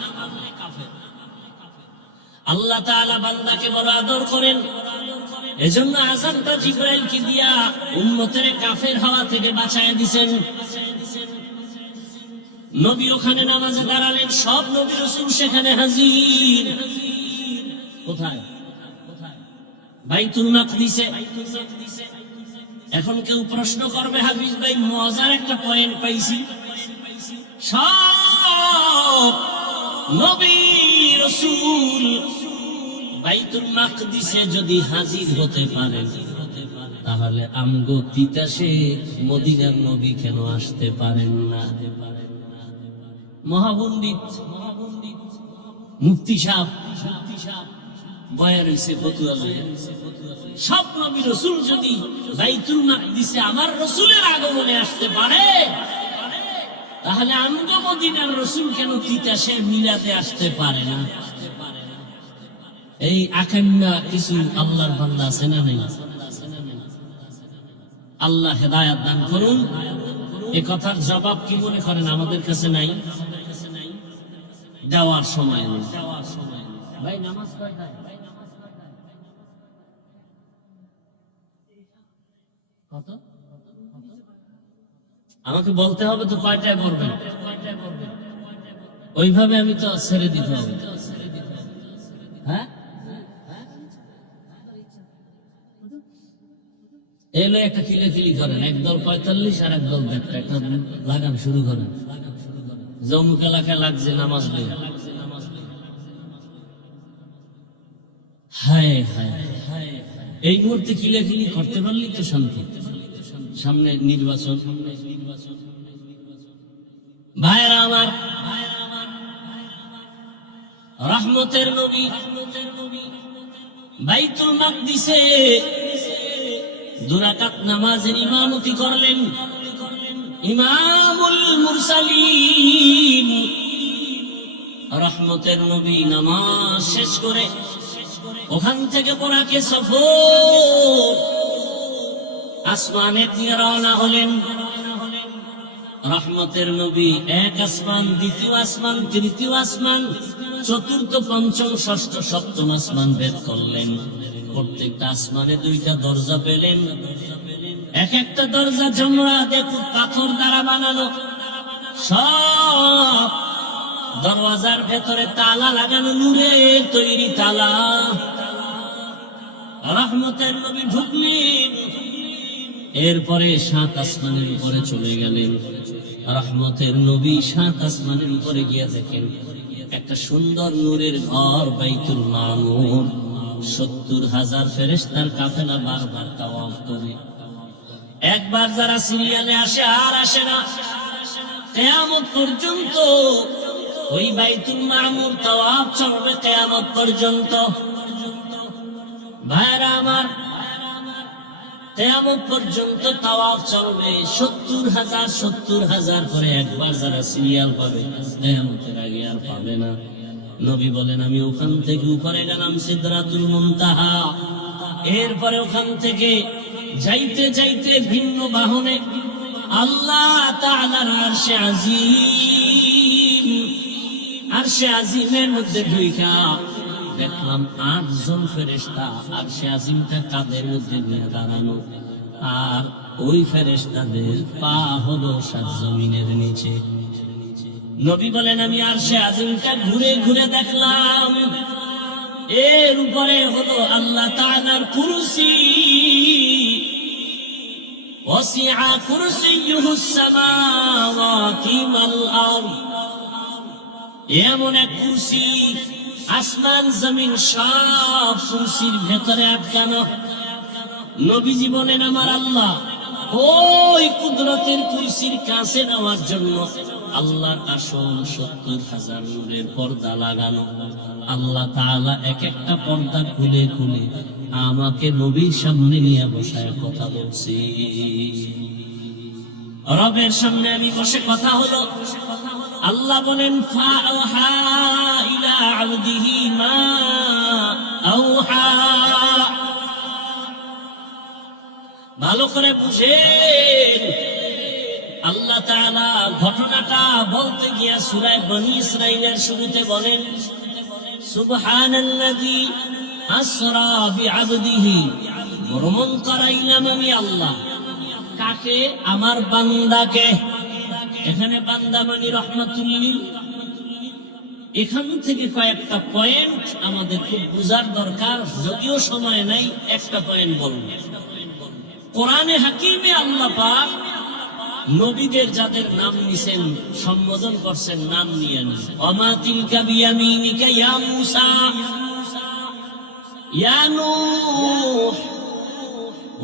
আল্লাহ তাআলা বান্দাকে বড় আদর করেন, এজন্য আযানটা জিবরাইলকে দিয়া উম্মতের কাফের হওয়া থেকে বাঁচায় দিবেন। নবী ওখানে নামাজে দাঁড়ালেন, সব নবী রাসূল সেখানে হাজির। কোথায়? বাইতুল মাকদিসে। এখন কেউ প্রশ্ন করবে, হাফিজ ভাই মজার একটা পয়েন্ট পাইছি, সব নবী রাসূল বাইতুল মাকদিসে যদি হাজির হতে পারেন, তাহলে আমগো তিতাসে মদিনার নবী কেন আসতে পারেন না? মহাপণ্ডিত মুফতি সাহেব বয়ার হইছে ফতুয়া লইয়া, সব নবী রাসূল যদি বাইতুল মাকদিসে আমার রাসূলের আগমনে আসতে পারে, তাহলে আমগো মদিনার রাসূল কেন তিতাসে মিলাতে আসতে পারে না? এই আকান্না কিছু আল্লাহর বান্দা আছে না নাই? আল্লাহ হেদায়েত দান করুন। এই কথার জবাব কি মনে করেন আমাদের কাছে নাই? দেওয়ার সময় নেই। ভাই নামাজ কয়টায়? কত? আমাকে বলতে হবে তো কয়টায় পড়বেন, ওইভাবে আমি তো ছেড়ে দিতে হবে। হ্যাঁ, এলো একটা কিলাকিলি করেন, একদল 45 আর একদল একটা একটা লাগান শুরু করেন। জমুক এলাকায় লাগছে নামাজ লইয়া। হায় হায় হায়, এই মুহূর্তে কিলাকিলি করতে পারলি তো শান্তি। সামনে নির্বাচন। ভাইরা আমার, রহমতের নবী বাইতুল মাকদিসে 2 রাকাত নামাজের ইমামতি করলেন। ইমামুল মুরসালিন রহমতের নবী নামাজ শেষ করে ওখান থেকে বোরাকে সফর আসমানে দিয়ে রওনা হলেন। রহমতের নবী এক আসমান, দ্বিতীয় আসমান, তৃতীয় আসমান, চতুর্থ, পঞ্চম, ষষ্ঠ, সপ্তম আসমান ভেদ করলেন। প্রত্যেকটা আসমানে 2টা দরজা পেলেন। এক একটা দরজা জমরা দেখুন পাথর দ্বারা বানানো। সব দরওয়াজার ভেতরে তালা লাগানো, নূরের তৈরি তালা। রহমতের নবী ঢুকলেন, এরপরে 7 আসমানের উপরে চলে গেলেন। রহমতের নবী 7 আসমানের উপরে গিয়ে দেখেন একটা সুন্দর নূরের ঘর বাইতুল মামুর, 70,000 ফেরেশতার কাফেলা বারবার তাওয়াফ করে। একবার যারা সিরিয়ালে আসে আর আসে না, কিয়ামত পর্যন্ত ওই বাইতুল মামুর তাওয়াফ চলবে কিয়ামত পর্যন্ত। ভাইরা আমার, কিয়ামত পর্যন্ত তাওয়াফ চলবে, 70,000 করে একবার যারা সিরিয়াল পাবে কিয়ামতের আগে আর পাবে না। নবী বলেন আমি ওখান থেকে উপরে গেলাম সিদরাতুল মুনতাহা, এরপরে ওখান থেকে যাইতে যাইতে ভিন্ন বাহনে আল্লাহ তাআলার আরশে আজিম, আরশে আজিমের মধ্যে ঢুইকা দেখলাম 8 জন ফেরেশতা আরশে আজিমটা কাদের মধ্যে নিয়ে দাঁড়ানো, আর ওই ফেরেশতাদের পা হলো 7 জমিনের নিচে। নবী বলেন আমি আরশে আজিমটা ঘুরে ঘুরে দেখলাম, এর উপরে হলো আল্লাহ তাআলার কুরসি, ওয়াসিআ কুরসিয়ুহুস সামাওয়াতি ওয়াল আরদ। এমন এক কুরসি, আসমান জমিন সব কুরসির ভেতরে আটকানো। নবীজি বলেন আমার আল্লাহ ওই কুদরতের কুরসির কাছে নেওয়ার জন্য আল্লাহর আসল 70,000 নূরের পর্দা লাগানো। আল্লাহ তাআলা এক একটা পর্দা খুলে খুলে আমাকে নবীর সামনে নিয়ে বসায় কথা বলছি। রবের সামনে আমি বসে কথা হলো। আল্লাহ বলেন ফাআহা ইলা আবদিহি মা আওহা। ভালো করে বুঝেন, আল্লাহ তাআলা ঘটনাটা বলতে গিয়া সূরা বনী ইসরাঈলের শুরুতে বলেন সুবহানাল্লাযী আসরা বিআবদিহি, ভ্রমণ করাইলাম আমি আল্লাহ কাকে? আমার বান্দাকে। এখানে বান্দা মানে রহমাতুল লিল। এখান থেকে কয়েকটা পয়েন্ট আমাদের খুব বুঝার দরকার, যদিও সময় নাই, একটা পয়েন্ট বলবো। কোরআনে হাকিমে আল্লাহ পাক নবীদের যাদের নাম নিছেন, সম্বোধন করছেন, নাম নিয়ে ওমা তিলকা বিয়ামিনিকা ইয়া মূসা ইয়া নূহ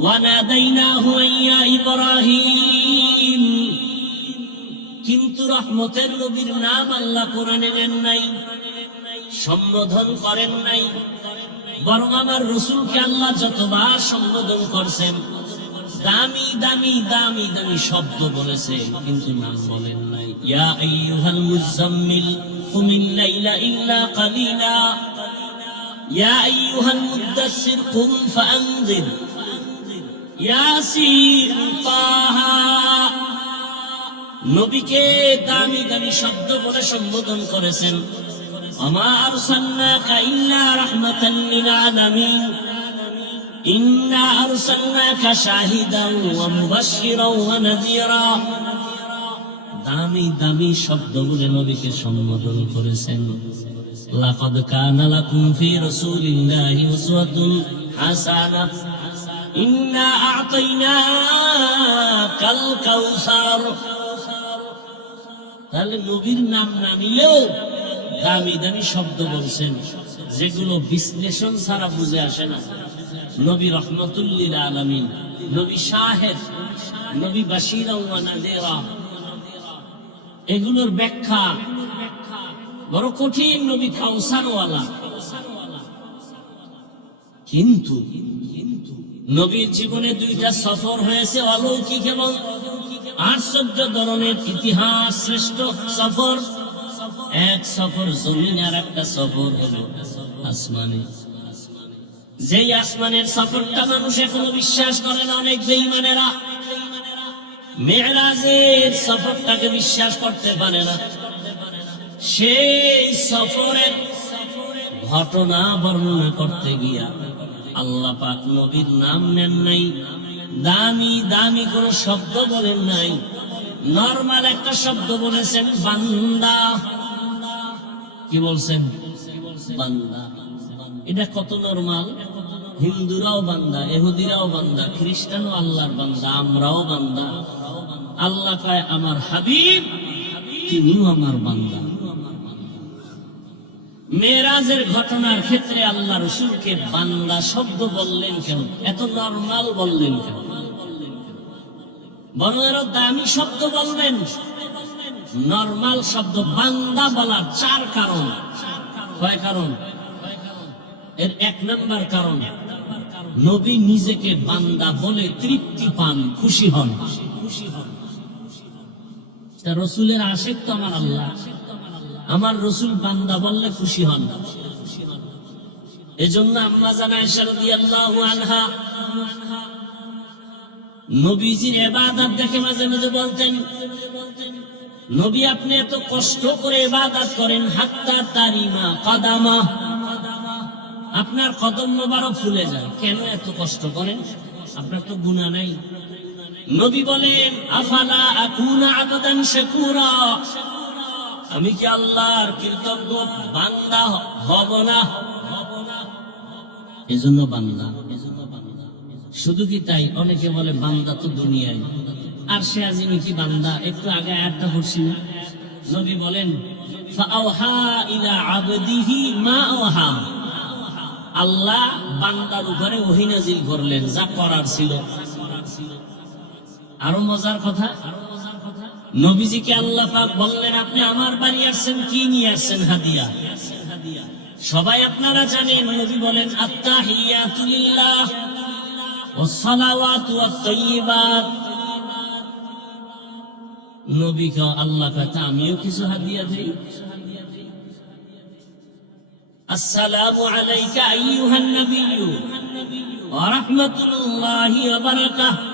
ওয়া নাদাইনাহু ইয়া ইব্রাহিম। কিন্তু রহমতের নবীর নাম আল্লাহ কোরআনে নেন নাই, সম্বোধন করেন নাই, বরং আমার রাসূলকে আল্লাহ যতবার সম্বোধন করছেন দামি দামি দামি দামি শব্দ বলেছে, কিন্তু নাম বলেন নাই। ইয়া আইয়ুহাল মুযাম্মিল কুমিল লাইলা ইল্লা কালিলা ইয়া আইয়ুহাল মুদ্দাসসির কুম ফাআনযির ইয়াসিন তাহা। নবীকে দামি দামি শব্দ বলে সম্বোধন করেছেন। ওমা আরসালনাকা ইল্লা রাহমাতাল লিল আলামিন ইন্না আরসালনাকা শাহিদান ওয়া মুবাশশিরান ওয়া নাযীরা। দামি দামি শব্দ বলে নবীকে সম্বোধন করেছেন। লাকাদ কানা লাকুম ফি রাসূলিল্লাহি উসওয়াতুন হাসানাহ ইন্না আ'তাইনাকাল কাউসার। তাহলে নবীর নাম না নিলেও দামি দামি শব্দ বলছেন, যেগুলো বিশ্লেষণ ছাড়া বুঝে আসে না। নবী রহমাতুল লিল আলামিন, নবী শাহিদ, নবী বাশীরা ওয়া নাযীরা, এগুলোর ব্যাখ্যা বড় কঠিন। নবী কাউসারওয়ালা। কিন্তু নবীর জীবনে 2টা সফর হয়েছে অলৌকিক এবং আশ্চর্য ধরনের, ইতিহাস শ্রেষ্ঠ সফর। এক সফর জমিন, আর একটা সফর হলো আসমানে। যেই আসমানের সফরটা মানুষ এখনো বিশ্বাস করে না, অনেক বেঈমানেরা মেরাজের সফরটাকে বিশ্বাস করতে পারে না। সেই সফরের ঘটনা বর্ণনা করতে গিয়া আল্লাহ পাক নবীর নাম নেন নাই, দামি দামি কোন শব্দ বলেন নাই, নরমাল একটা শব্দ বলেছেন বান্দা। কি বলছেন? বান্দা। এটা কত নরমাল। হিন্দুরাও বান্দা, ইহুদিরাও বান্দা, খ্রিস্টানও আল্লাহর বান্দা, আমরাও বান্দা। আল্লাহ কয় আমার হাবিব তিনিও আমার বান্দা। মেরাজের ঘটনার ক্ষেত্রে আল্লাহ রসুলকে বান্দা শব্দ বললেন কেন? এত নরমাল বললেন কেন? বড় আরো দামি শব্দ বললেন। নরমাল শব্দ বান্দা বলার 4 কারণ। কয় কারণ? এর 1 নম্বর কারণ, নবী নিজেকে বান্দা বলে তৃপ্তি পান, খুশি হন। রসুলের আশিক তো আমার আল্লাহ, আমার রসুল বান্দা বললে খুশি হন। এজন্য আম্মা জানা আয়েশা রাদিয়াল্লাহু আনহা নবীজির ইবাদত দেখে মাঝে মাঝে বলতেন, নবী আপনি এত কষ্ট করে ইবাদত করেন, হাত্তা তারিমা কদামা, আপনার কদম মোবারক ফুলে যায়, কেন এত কষ্ট করেন? আপনার তো গুনাহ নাই। নবী বলেন আফালা আকুনা আবদান শাকুরা, আমি কি আল্লাহর কৃতজ্ঞ বান্দা হব না? এজন্য বান্দা। শুধু কি তাই? অনেকে বলে বান্দা তো দুনিয়ায়, আর সে আজিমি কি বান্দা? একটু আগে আয়াতটা পড়ছি না, নবী বলেন ফাআওহা ইলা আবদিহি মা আওহা, আল্লাহ বান্দার উপরে ওহী নাযিল করলেন যা করার ছিল। আরো মজার কথা, নবীজিকে আল্লাহ পাক বললেন আপনি আমার বাড়ি আসছেন, কি নিয়ে আসছেন? হাদিয়া। সবাই আপনারা জানেন, নবী বলেন আত্তাহিয়াতু লিল্লাহ ওয়াস সালাওয়াতু ওয়াত তাইয়্যিবাত। নবীকে আল্লাহ কথা আমিও কিছু হাদিয়া দেই। আসসালামু আলাইকা আইয়ুহান নাবিয়্যু ওয়া রাহমাতুল্লাহি ওয়া বারাকাতুহু।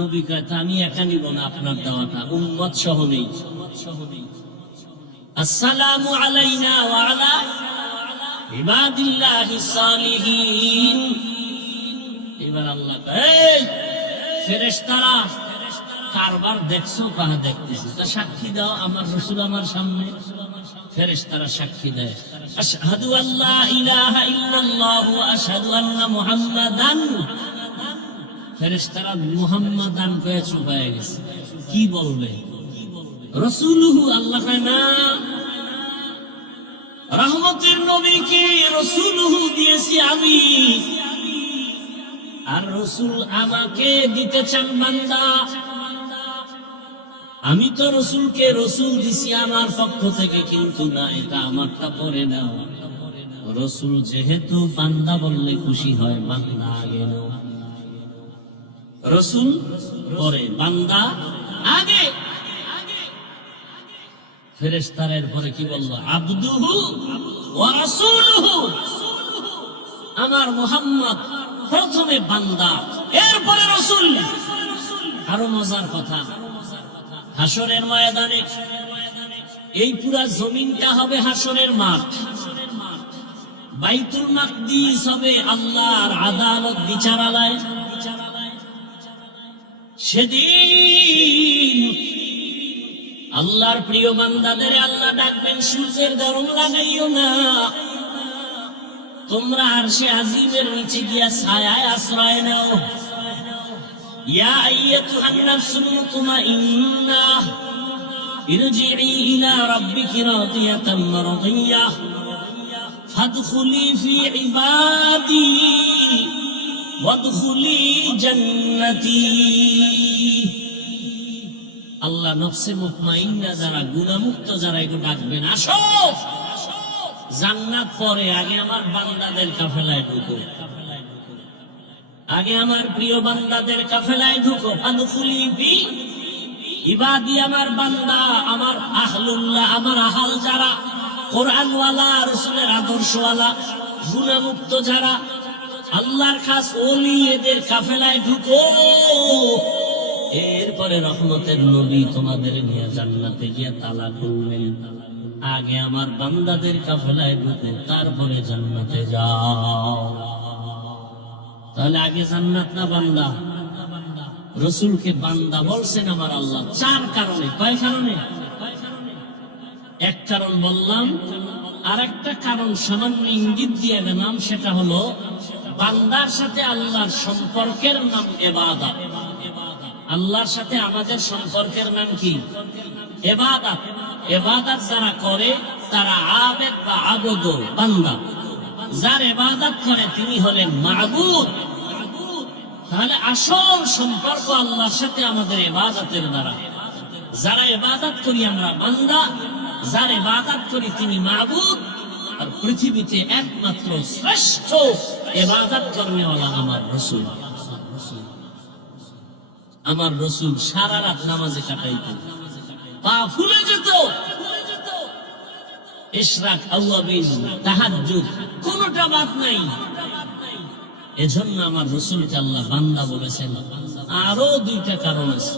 নবী কথা আমি একা নিব না, আপনার দাওয়াটা উম্মত সহ নেই। আসসালামু আলাইনা ওয়া আলা ইবাদিল্লাহিস সালিহিন। এবার আল্লাহ এই ফেরেশতারা কারবার দেখছো? কাহা দেখতেছি, তা সাক্ষী দাও আমার রাসূল আমার সামনে। ফেরেশতারা সাক্ষী দেয়, আশহাদু আল্লা ইলাহা ইল্লাল্লাহ ওয়া আশহাদু আন্না মুহাম্মাদান। ফেরেশতারা মুহাম্মাদান কয়ে চুপায় গেছে, কি বলবে? রাসূলুহু, আল্লাহ কয় না, রহমতের নবীকে রাসূলুহু দিয়েছি আমি, আর রাসূল আমাকে দিতে চান বান্দা। আমি তো রাসূলকে রাসূল দিছি আমার পক্ষ থেকে, কিন্তু না, এটা আমারটা পরে নাও। রাসূল যেহেতু বান্দা বললে খুশি হয়, বান্দা আগে নাও, রাসূল পরে, বান্দা আগে। ফেরেশতারা এরপরে কি বলল? আবদুহু ওয়া রাসূলুহু, আমার মুহাম্মদ প্রথমে বান্দা, এরপরে রাসূল। আরো মজার কথা, হাসরের ময়দানে এই পুরা জমিনটা হবে হাসরের মাঠ, বাইতুল মাকদিস হবে আল্লাহর আদালত, বিচারালয়। সেদিন আল্লাহর প্রিয় বান্দাদের আল্লাহ ডাকবেন, সূর্যের গরম লাগাইও না, তোমরা আরশে আজিমের নিচে গিয়া ছায়ায় আশ্রয় নাও। ইয়া আইয়াতুহান নাফসুল মুতমাইন্নাহ ইরজিই ইলা রাব্বিকি রাদিয়াতাম মারদিয়াহ ফাদখুলি ফি ইবাদি ওয়াদখুলি জান্নাতি। আল্লাহ নফসে মুতমাইন্না যারা, গুনাহমুক্ত যারা, এগুলো ডাকবেন, আসো জান্নাত পরে, আগে আমার বান্দাদের কাফেলায় ঢুকো, আগে আমার প্রিয় বান্দাদের কাফেলায় ঢুকো। ফাদখুলি ফি ইবাদি, আমার বান্দা, আমার আহলুল্লাহ, আমার আহাল যারা, কোরআনওয়ালা, রাসূলের আদর্শওয়ালা, গুনাহমুক্ত যারা, আল্লাহর খাস ওলি, এদের কাফেলায় ঢুকো। এরপরে রহমতের নবী তোমাদের নিয়ে জান্নাতে গিয়ে তালা খুলবেন। আগে আমার বান্দাদের কাফেলায় ঢুকো, তারপরে জান্নাতে যাও। তাহলে আগে জান্নাত না বান্দা? রাসূলকে বান্দা বলছেন আমার আল্লাহ 4 কারণে। কয় কারণে? 1 কারণ বললাম, আর একটা কারণ সামান্য ইঙ্গিত দিয়ে গেলাম, সেটা হলো বান্দার সাথে আল্লাহর সম্পর্কের নাম ইবাদত। আল্লাহর সাথে আমাদের সম্পর্কের নাম কি? ইবাদত। ইবাদত যারা করে তারা আবেদ বা আবদ, বান্দা। যার ইবাদত করে তিনি হলেন মাবুদ। তাহলে আসল সম্পর্ক আল্লাহর সাথে আমাদের ইবাদতের দ্বারা। যারা ইবাদত করি আমরা বান্দা, যার ইবাদত করি তিনি মাবুদ। আর পৃথিবীতে একমাত্র শ্রেষ্ঠ ইবাদত করেওয়ালা আমার রাসূল। আমার রাসূল সারা রাত নামাজে কাটাইতেন, পা ফুলে যেত। ইশরাক, আওয়াবিন, তাহাজ্জুদ কোনটা বাদ নাই। এজন্য আমার রাসূলকে আল্লাহ বান্দা বলেছেন। আরো দুইটা কারণ আছে।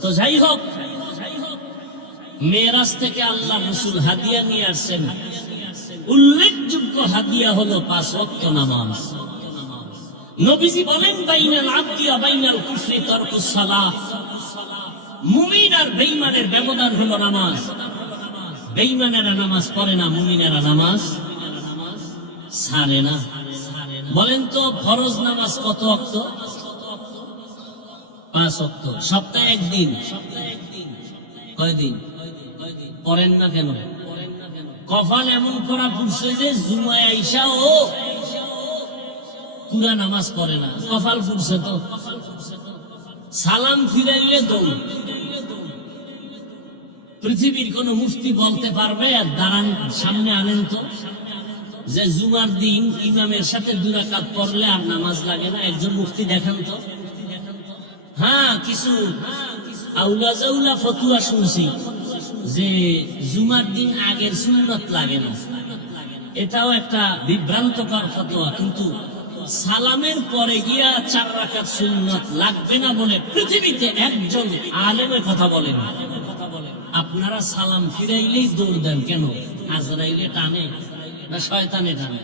তো যাই হোক, মেরাজ থেকে আল্লাহ রাসূল হাদিয়া নিয়ে আসছেন। উল্লেখযোগ্য হাদিয়া হলো 5 ওয়াক্ত নামাজ। নবীজি বলেন, বাইনাল আবদি ওয়া বাইনাল কুফরি তারকুস সালাহ। মুমিন আর বেঈমানের ব্যবধান হলো নামাজ। বেঈমানেরা নামাজ পড়ে না, মুমিনেরা নামাজ ছাড়ে না। বলেন তো ফরজ নামাজ কত ওয়াক্ত? 5 ওয়াক্ত। সপ্তাহে একদিন। কয়দিন পড়েন না কেন? কপাল এমন করা পড়ছে যে জুমায় আইসা ও পুরা নামাজ পড়ে না। কপাল পড়ছে তো। সালাম ফিরাইলে দৌড়। পৃথিবীর কোন মুফতি বলতে পারবে? আর দাঁড়ান, সামনে আনেন তো, যে জুমার দিন ইমামের সাথে 2 রাকাত পড়লে আর নামাজ লাগে না। একজন মুফতি দেখান তো। হ্যাঁ, কিছু আউলা জাউলা ফতুয়া শুনছি যে জুমার দিন আগের সুন্নত লাগে না। এটাও একটা বিভ্রান্তকর ফতোয়া। কিন্তু সালামের পরে গিয়া 4 রাকাত সুন্নত লাগবে না বলে পৃথিবীতে একজন আলেমের কথা বলেন। আপনারা সালাম ফিরাইলেই দৌড় দেন কেন? আজরাইলে টানে না শয়তানে টানে?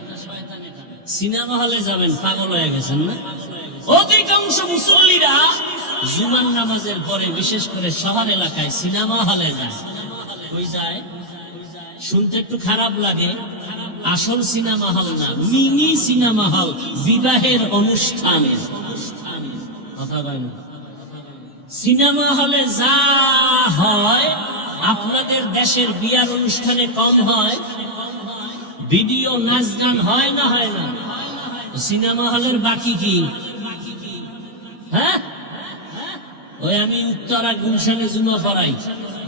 সিনেমা হলে যাবেন, পাগল হয়ে গেছেন না? অধিকাংশ মুসল্লিরা জুমার নামাজের পরে বিশেষ করে শহর এলাকায় সিনেমা হলে যায়। কই যায়? শুনতে একটু খারাপ লাগে। আসল সিনেমা হল না, মিনি সিনেমা হল, বিবাহের অনুষ্ঠান। কথা বলেন, সিনেমা হলে যা হয় আপনাদের দেশের বিয়ার অনুষ্ঠানে কম হয়। ভিডিও নাচ গান হয় না? হয় না? সিনেমা হলের বাকি কি? হ্যাঁ, ওই আমি উত্তরা গুলশানে জুমা পড়াই,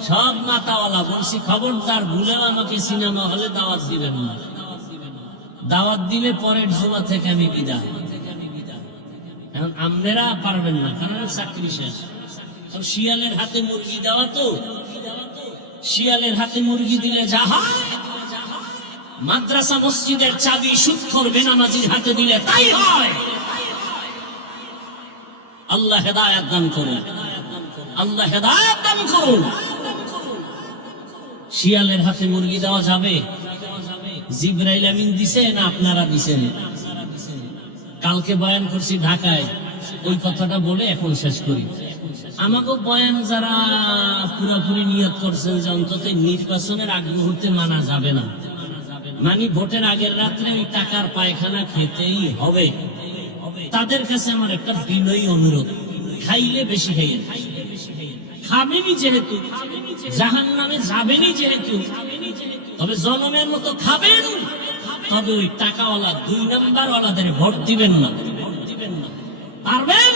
সব মাতাওয়ালা। বলছি খবরদার ভুলেও আমাকে সিনেমা হলে দাওয়াত দিবেন না। দাওয়াত দিলে পরের জুমা থেকে আমি বিদায়। এখন আপনারা পারবেন না, কারণ চাকরি শেষ। শিয়ালের হাতে মুরগি দেওয়া তো, শিয়ালের হাতে মুরগি দিলে যা হয়, মাদ্রাসা মসজিদের চাবি সুদখোর বেনামাজির হাতে দিলে তাই হয়। আল্লাহ হেদায়েত দান করুন, আল্লাহ হেদায়েত দান করুন। শিয়ালের হাতে মুরগি দেওয়া যাবে? জিবরাইল আমিন দিছে না আপনারা দিছেন? কালকে বয়ান করছি ঢাকায়, ওই কথাটা বলে এখন শেষ করি। আমাকে বয়ান যারা পুরোপুরি নিয়ত করছেন যে অন্তত নির্বাচনের আগ মুহূর্তে মানা যাবে না, মানে ভোটের আগের রাত্রে ওই টাকার পায়খানা খেতেই হবে, তাদের কাছে আমার একটা বিনয়ী অনুরোধ, খাইলে বেশি খাইয়েন। খাবেনি যেহেতু, জাহান্নামে যাবেনি যেহেতু, তবে জনমের মতো খাবেন। তবে ওই টাকাওয়ালা 2 নাম্বারওয়ালাদের ভোট দিবেন না। পারবেন?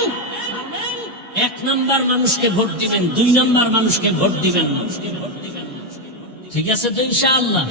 1 নাম্বার মানুষকে ভোট দিবেন, 2 নাম্বার মানুষকে ভোট দিবেন না। ঠিক আছে তো ইনশাআল্লাহ?